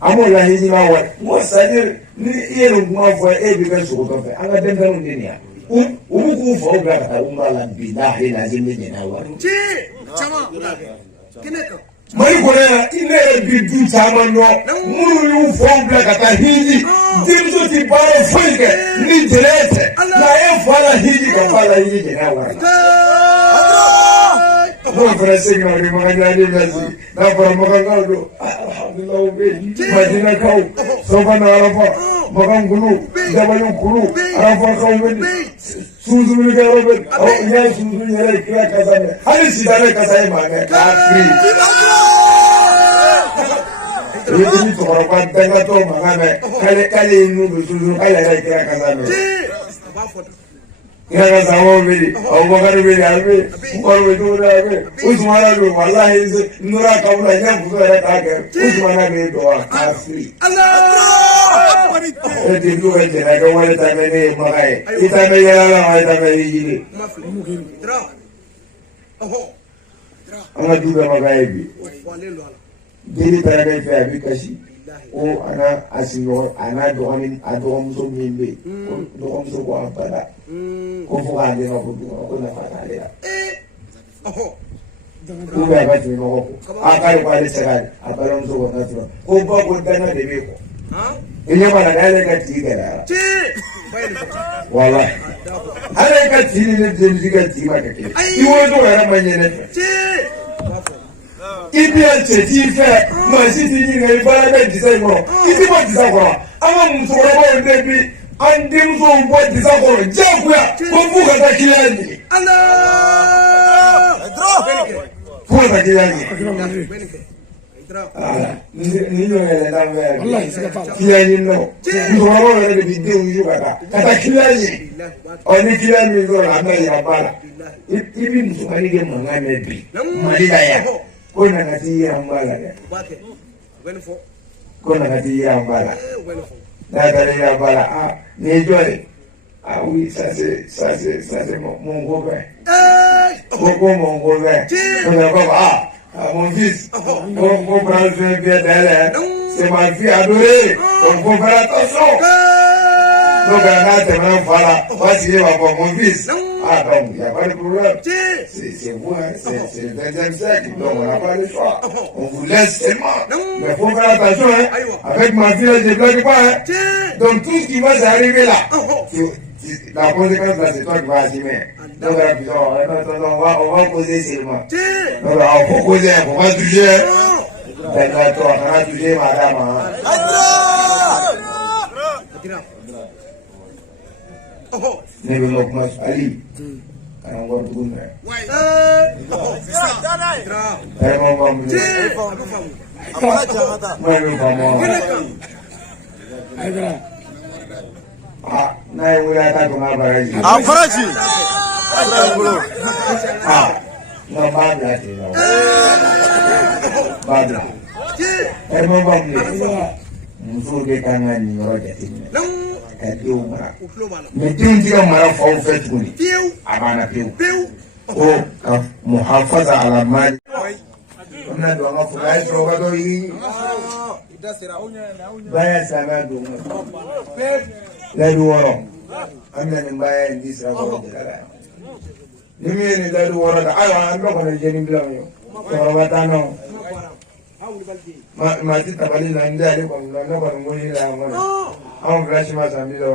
amo la hiji na wa mo sadir ni yero mo fo e bi ka so ko fe anga den danu ni ya ku fo ga ka umra la billahi lazim ni na wa chama kineka Mari kore ine bidu chama no muru yu fomba kata hiji dimso ti baro funke ni direte na e fala hiji ka fala hiji na wa no prese no ri magana ni basi na para magana do alhamdulillah be majina kau sofa na arafa magan gulu jabalu gulu arafa kau be suzu ni ga robe o ya suzu ni ra kira kasane hali sidane kasai mane kafri ini tokoro kwa tanga to mangame kale inu suzu kale ra kira kasane kira kasawo bili au bakari bili albe ngoro do ra be usmana do wallahi nura kaula nyangu ra kage usmana be do kafri Eti tu aje na ko wale ta me ne magai ita me yala la mai ta me yile ana du da magai bi dili ta ga fe abi kashi o ana asino ana do ani adom so mimbe do om so ko apara ko fo ga de no ko na fa ta le ko ba ba ti no ko akari ko ale sagari abalom so ko na ko ba ko dana de be ko Ini mana ada yang tiga dah. Wallah. Ada yang tiga ni jadi tiga kaki. Ibu tu orang mana ni? Ibu yang tiga masih tinggi ni balik desain kau. Ibu buat desain kau. Aman musuh orang ni bi andi musuh buat desain kau. Jauh ya. Mampu kata kian ni. Allah. Puas kata kian ni. Ni yo ngene na me kiani no ndoro le video yu kata kiani oni kiani go na me ya bala ibi msumari ge mangame bi malila ya kona ngati ya mbala ya kona ngati ya mbala na dare ya bala ni joy oui ça c'est mon gobe mon gobe on va mon fils, on comprend le bien d'elle, c'est ma fille adorée, on faut faire attention. Donc, on a tellement voilà, voici mon fils, Ah donc, il n'y a pas de problème. C'est vous, hein, c'est le 20e siècle, donc on n'a pas le choix. On vous laisse seulement. Mais il faut faire attention, hein. Avec ma fille, je ne blague pas, hein. Donc tout ce qui va s'arriver là, la conséquence là, c'est toi qui vas assumer. Donc on va causer seulement. Donc il faut causer, il ne faut pas toucher. D'accord, on va toucher madame. Ne bɛ kuma Ali kana wari dugu mɛ ɛrɛma b'a bolo ma bɛ faamu n'a ye wele a t'a dɔn k'a bara ji a bara ji non b'a bila ten b'a bila ɛrɛma b'a bolo musow de kan ka nin yɔrɔ jateminɛ ka denw mara mais denw tɛ ka mara faw fɛ tuguni a banna pewu ko ka muhafaza ala mali an bɛna don an ka foro a ye sɔrɔbatɔ yi baya silamɛya don layidu wɔɔrɔ an bɛna nin baya in di sira kɔrɔ de la ni min ye nin layidu wɔɔrɔ ta ayiwa an bɛɛ kɔni jeni bilaw ye cɛkɔrɔba t'an na maa ti tabali la n tɛ ale kɔni dɔn ne kɔni wuli la yan kɔni anw fila si ma san 10 sɔrɔ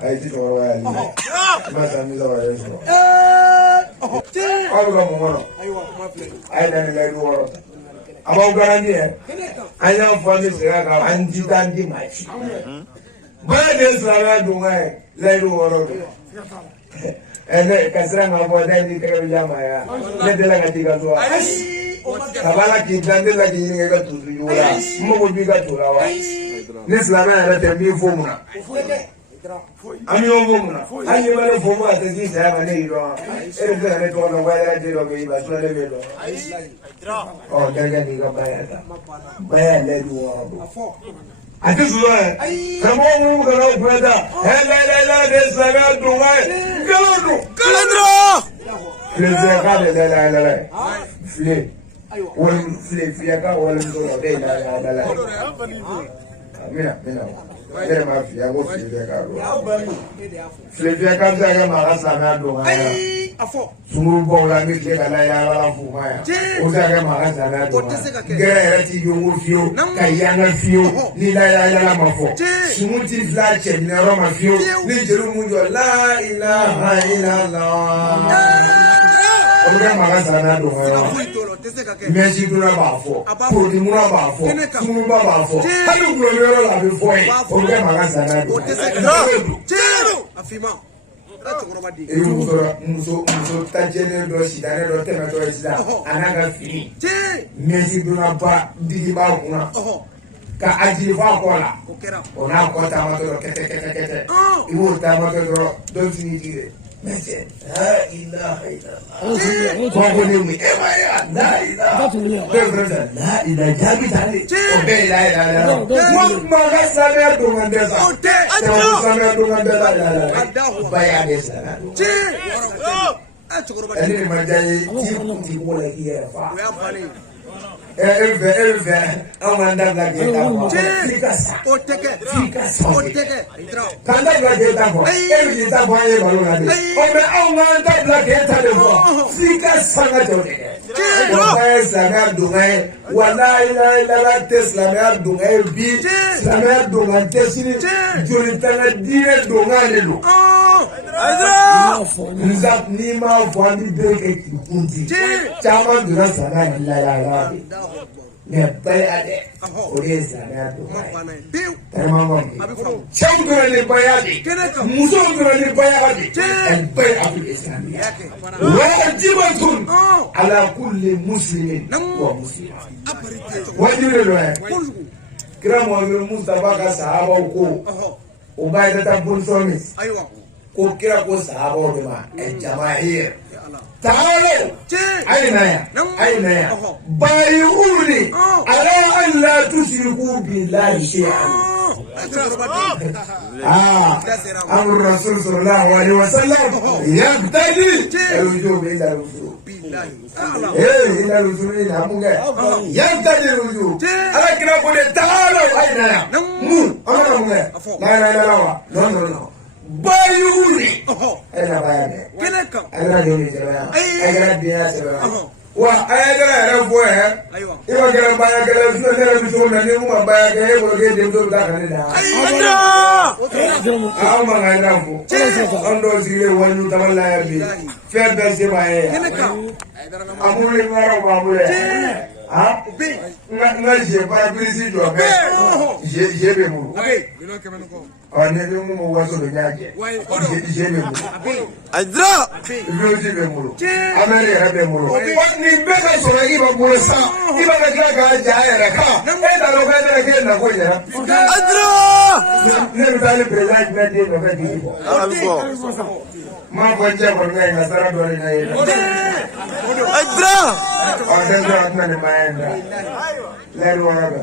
ayi ti cɛkɔrɔba y'ale ma san 10 sɔrɔ yɛrɛ sɔrɔ aw bɛ ka mun kɔnɔ a ye na ni layidu wɔɔrɔ ta a b'aw garanti yɛ an y'an fɔ an bɛ segin a kan an ti taa an di maa si bɛɛ de ye silamɛya donkan ye layidu wɔɔrɔ don ne ka siran ka fɔ ne ni tɛgɛ bɛ diya maa ye ne delila ka t'i ka so wa ka b'a la k'i dilan ne delila k'i ɲininka i ka tutu jugu la n mago b'i ka to la wa ne silamɛya yɛrɛ tɛ n b'i fo mun na an bɛ ɲɔgɔn fo mun na hali n'i ma ne fo fo ka se k'i saya ma ne y'i dɔn wa e bɛ se ka ne tɔgɔ dɔn ko a yɛrɛ tɛ dɔn k'i ba ne b'e dɔn ɔ terikɛ n'i ka baya ta baya layidu wɔɔrɔ don a tɛ sɔrɔ yɛ karamɔgɔ minnu kana o fɛn ta la de silamɛya donkan ye nkalon don file fiyɛka de la ye file file fiyɛka walimuso o de ye la ye mina ne yɛrɛ ma fiya ko file fiyɛka don file fiyɛka bɛ se ka kɛ maa ka silamɛya donkan ye sunkuru bɔw la n bɛ tile ka na yaala f'u ma yan o bɛ se ka kɛ maa ka silamɛya donkan ye gɛrɛ yɛrɛ t'i jonko fiyewu ka yanga fiyewu ni la yaala ma fɔ sungun t'i fila cɛ minɛyɔrɔ ma fiyewu ni jeliw m'u jɔ la ilaha illallah o bɛ kɛ maa ka silamɛya donkan ye mɛsi donna b'a fɔ porodimura b'a fɔ sunguruba b'a fɔ hali gulɔmiyɔrɔ la a bɛ fɔ ye o bɛ kɛ maa ka silamɛya donkan ye muso tajɛlen dɔ sidanen dɔ tɛmɛtɔ ye sisan a n'a ka fini mɛsi donna ba digi b'a kunna ka a jigi f'a kɔ la o n'a kɔ taamatɔ dɔrɔn kɛtɛ i b'o taamatɔ dɔrɔn dɔ fini jigi de mɛsɛ la ilaha illallah kɔnkɔ ne mu e ma ye la ilaha bɛɛ fɛnɛ sɛ la ilaha jaabi talen o bɛɛ ye la ilaha kuma ka silamɛya donkan tɛ sa silamɛya donkan tɛ la ilaha ba y'a de silamɛya donkan ɛni nin ma diya ye t'i kun t'i bɔ la k'i yɛrɛ fa e bɛ fɛ anw k'an dabila k'e ta fɔ f'i ka sa f'i ka sa k'an dabila k'e ta fɔ e bɛ k'i ta fɔ an ye balo la de mɛ anw k'an dabila k'e ta de fɔ f'i ka sa ka jɔ de kɛ o ye silamɛya donkan ye walayi tɛ silamɛya donkan ye bi silamɛya donkan tɛ sini jolitana diinɛ donkan de don n'i m'a fɔ an bɛ bere kɛ k'i kun di caman donna silamɛya la de mɛ baya dɛ o de ye silamɛya donkan ye karamɔgɔ cɛw dɔrɔn de baya de musow dɔrɔn de baya de bɛɛ a bɛ silamɛya wajibatun ala kulli muslimin wa muslima wajibi de don yɛ kira Muhamadu Mustafa ka sahabaw ko o b'a yɛrɛ ta position min ko kira ko sahabaw de ma jamahir تعالوا أين يا بايعوني على أن لا تشركوا بالله شيئا أمر الرسول صلى الله عليه وسلم يقتدي الوجوب إلى الوجوب إلى الوجوب يقتدي الوجوب أنا كنا نقول تعالوا أين يا لا bayuri ela bayane Keneka. ala yoni jara ala biya jara wa ayagara rafo Aywa. iwa gara baya gara suna gara biso na ni mu baya ga e ko ge dem do da kan da a ma ga rafo ondo sire wanu tamalla ya bi fe be se baye Keneka. amule ngaro ba amule ha nga je para brisi jo be je be mu ne be mu waso do nyaje je be mu Adra. je be mu amere ya be mu ni be ka so yi ba mu sa iba na kira ka ja ya ka e da ro ka da ke na ko ya Adra. ne be tale president be de no ka di ma ko je ko nga sara do ni na ye Adra. Ada zat na ni maenda. Leru wala ba.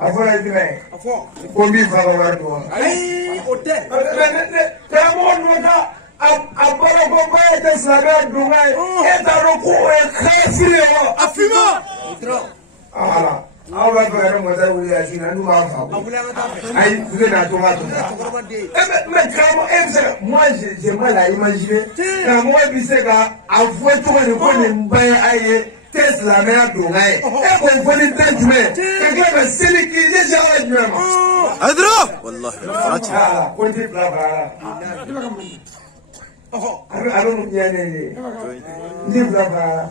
Afola dime. Ko mi fa ba war do. Hotel. Ta mo no ka abara ko ba ta saga do ngai. E ta ro ko e khafiri wa. Afima. Ala. Awa ba ro mo ta wuli asina nu ma fa. Ai vous na to ma to. Mais comment moi j'ai mal à imaginer quand moi bise ka avouer to ni ko ni mbaye aye Tesla me adongai e ko foni tantume ka ga seli ki je jawa juma Adra. Wallahi. ah ko ti bla bla alo no nyane ni bla bla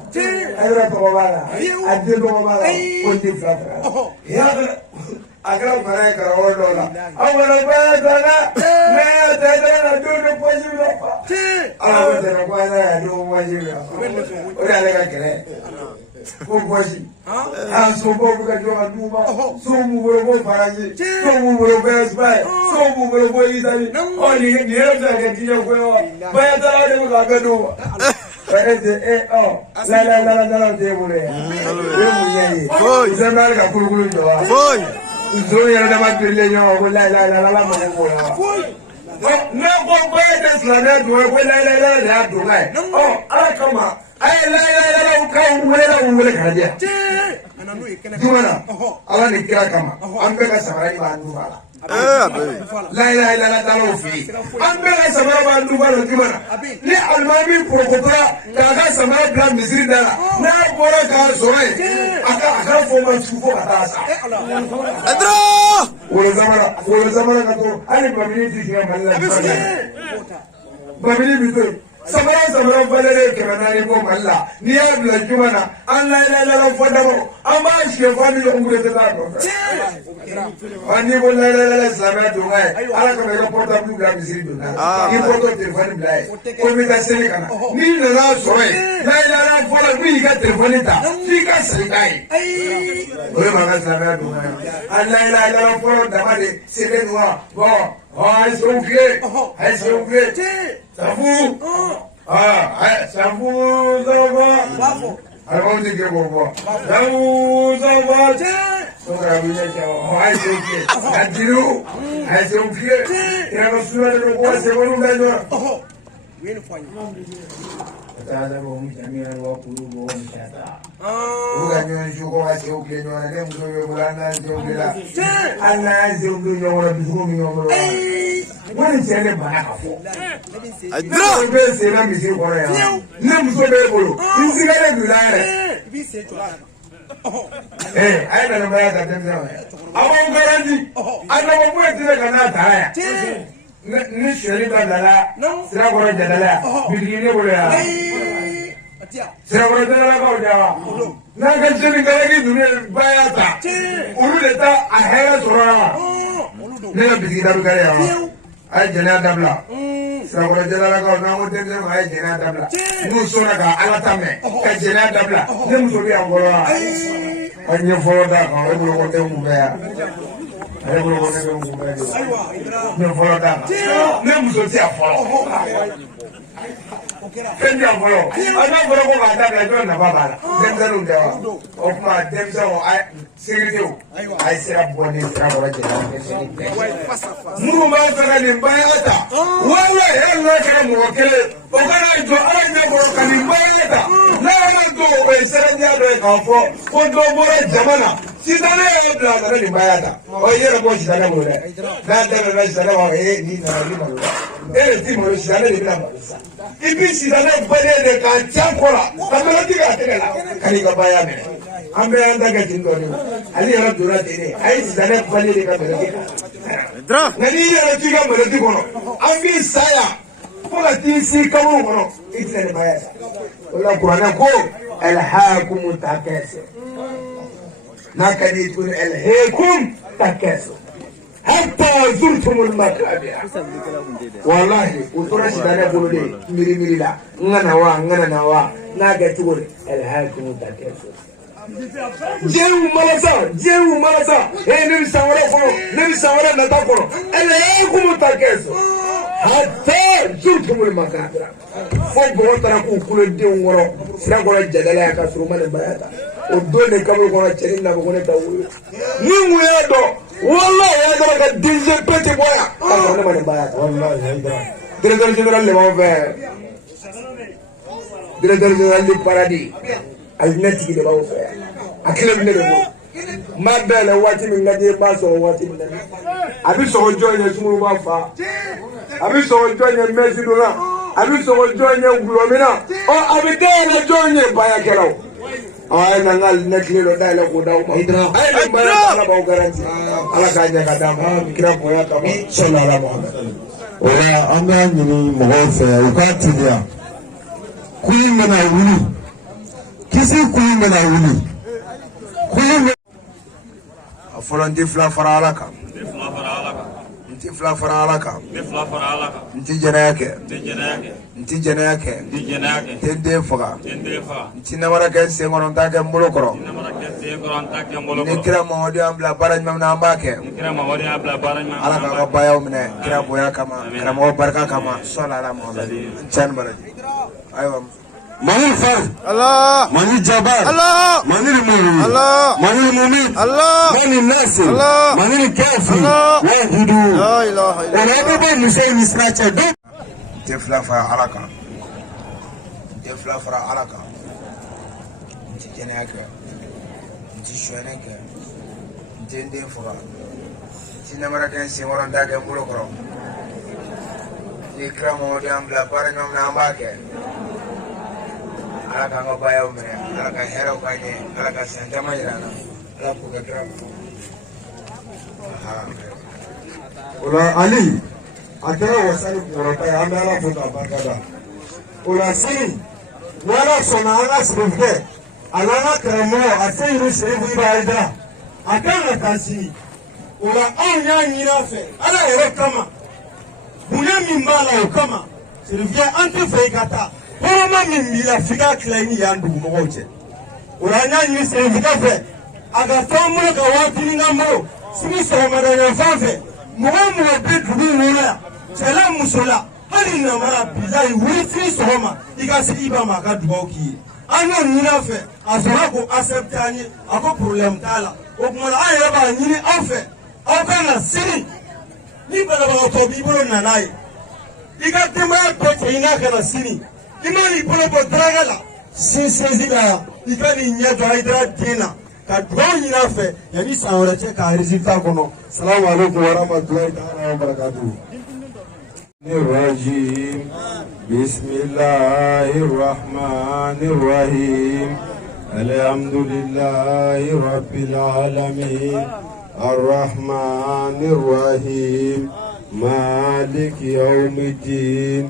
ayra to bala adde do bala ko ti bla bla ya agar bara ka odola awara ba dana me ta dana do do ko jira ala ko dana ko ala do ko jira o ya le ka kere ko boji so bo ka jo aduba so mu boro bo faraji so mu boro bo espai so mu boro bo isali o ni ra da ga tiya ko ba ya da de ka ga do la de bole mu yayi zemal ka kulukulu jo Boy. Zoe era da matrile nyo ko la mo ko la na ko ba da slana do ko la do ngai oh ala kama ay la ka wele ka dia dumana ala ni kira kama an be ka sabari ba ndu bala la talo fi an be ka sabari ba ndu bala dumana ni almami prokopra ka ka sabari bla misri dala na bora ka soe aka fo ma chufo ka ta sa Adra. wala zamana ka to ani babili ti ga malla babili bi to samara valere kemanani ko malla ni ya bla jumana an la foda mo an ba shi family ngure te da ko ani ko la samara to ngai ala ko ga porta bu bla misiri do na ni porto telefone bla ko mi ta sele kana ni na soe la foda bu ga telefone ta fi ka sele kai o ma ga samara do ngai an la foda da ba de sele noa bon ai c'est ok ça vous ça vous envoie alors on dit que bon ça vous envoie donc la vie ai c'est ok la dilo ai c'est ok et la soirée de quoi c'est bon d'accord Tata bo mjamii wa kulubo mshata. Uganyo shuko wasi ukle nyo na mzo yobulana zobula. Ana zobulu yobula bizumi yobula. Wani chele banaka fo. Adra. Be se na misi ko ya. Na mzo be bolo. Isi gale dulare. Bi se to. Ai na ba ya tatemza. Awon garanti. Ana bo mo tire kana taya. Ni sheri badala. Sira ko jadala. Bidine bolo ya. Sira ko jadala ko jawa. Na ga jini galagi dune bayata. Ulu leta ahera sorama. Ne ga bidine daru kare ya. Ai jana dabla. Sira ko jadala ko na mo tende ko ai jana dabla. Nu sona ka ala tame. Ka jana dabla. Ne mu so bi angolo. Anye folo da ko e bolo ko te mu be ya. Ai bolo ko te mu be ya. Ne folo da. Ne mu so ti afolo. Kendi afolo. Ana folo ko ka da ka jo na baba la. Demzelu de wa. O kuma demzelu ai security. Ai sira boni sira ko jana. Muru ma fara ni bayata. Wala yalla kana mu wakele. O kana jo ala ne ko kan bayata. Na na do be sira dia do ka fo. Ko do bora jamana. Sidane ya bla da ni bayata. O yere ko sidane mo le. Na da na sidane wa ni na ni mo. Ti mo sidane ni bla. Ibi sidane bale de ka chakola. Tamela ti ka tela. Kani ka baya me. Ambe anda ka tindo ni. Ali ya dura tene. Ai sidane bale de ka tela. Dra. Nani ya ti ka mo le ti kono. Ambi saya. Kola ti si ka mo kono. Itile bayata. Wala Qur'an ko alhaakum takasur. نكدي تقول الهيكم تكاسو حتى زرتم المقابر والله وترى سيدنا يقولوا لي ميري لا ngana nawa naga tugul الهاكم تكاسو جيو ملاسا نبي سوارا نتاكورو الهاكم تكاسو حتى زرتم المقابر فوق وتركوا كل دين ورا سرقوا الجدلا كسروا من البياتا odole kabo ko na cheri na ko ne tawu ni muyedo wallahi ya ga ka dinje pete boya ka ne mane baya wallahi haidra directeur général le mauvais directeur général du paradis al neti de bawo fe akile ne de ma bele wati mi ngade ba so wati mi abi so joye sumu ba fa abi so joye mesi dona abi so joye glomina o abi de joye baya kelaw ay nangal nekilo dala ko daw ma hidra ay bala ala ba garanti ala ka nya ka dam kira ko ya kama sallallahu alaihi wala anga ni mo fe ukati dia kuyi mena wuli kisi kuyi mena wuli kuyi afolandi fla fara alaka nti fla fara alaka nti jana yake tende faga nti namara ke sengoron ta ke mbulokoro ni kira mawadi ambla baraj mamna ambake alaka ko bayaw mine kira boya kama kira mo barka kama sallallahu alaihi chan baraj aywa Mani Far Allah Mani Jabbar Allah Mani Mumin Allah Mani Mumin Allah Mani Nasir Allah Mani Kafi Wahidu La ilaha illallah Ona baba musay misnacha do Tefla fa alaka Tijenaka Tishuanaka Tende fura Tinamara kan simoron daga mulokoro Ikramo diambla paranyom na ambake alaka ngobaya umene alaka hera ukanye alaka sentama jirana alafu gatra ula ali akera wasali kurota amala futa bakada ula sini wala sona ala sibke alana kramo asiri shebu ibaida akana kasi ula anya nyirafe ala ero kama bunya mimbala ukama sirvye anti feikata Poroma mimbila fika klaini yandu mogoche. Uranya ni sefika fe. Aga famulo ka watu ngamo. Simi so madanya fafe. Muhamu bidu ngula. Salam musola. Hali na mara billahi wuri sohoma. Igasi iba maka duboki. Ano nina fe. Azora ko accept ani ako problem tala. Okumala ayaba nyini afe. Okana siri. Ni bala ba to bibolo nanai. Igati ma ko ina kana siri. Imani polopo dragala sinsezila ikani nyato haidra dina ka droni nafe yani saura che ka resulta kono assalamu alaikum wa rahmatullahi ta'ala wa barakatuh Nirrajim Bismillahir Rahmanir Rahim Alhamdulillahi Rabbil Alamin Ar-Rahmanir Rahim Malik Yawmiddin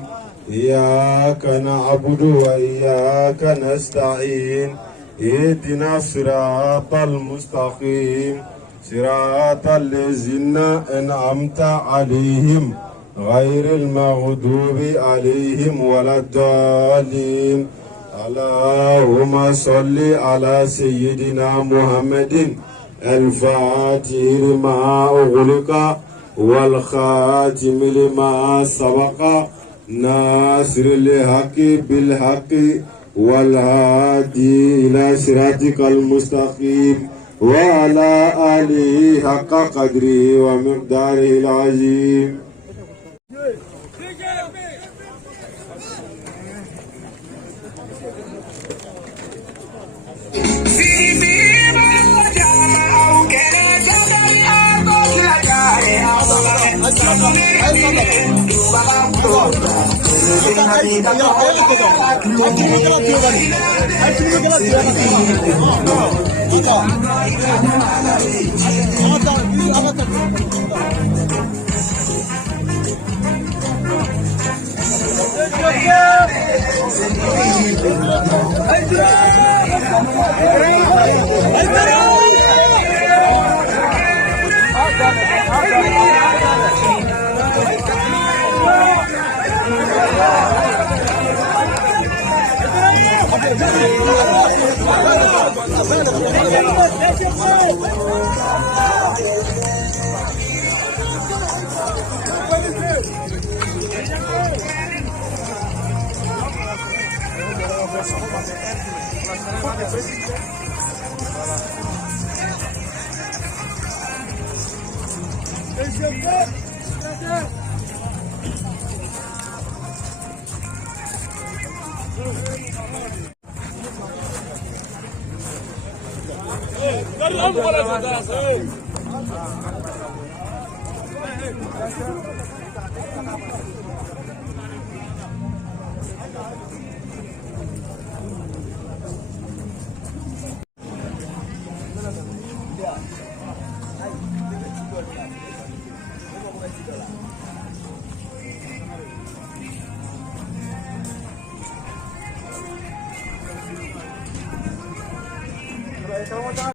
إياك نعبد وإياك نستعين اهدنا الصراط المستقيم صراط الذين أنعمت عليهم غير المغضوب عليهم ولا الضالين اللهم صل على سيدنا محمد الفاتح لما أغلق والخاتم لما سبق ناصر الحق بالحق والهادي إلى صراطك المستقيم وعلى آله حق قدره ومقداره العظيم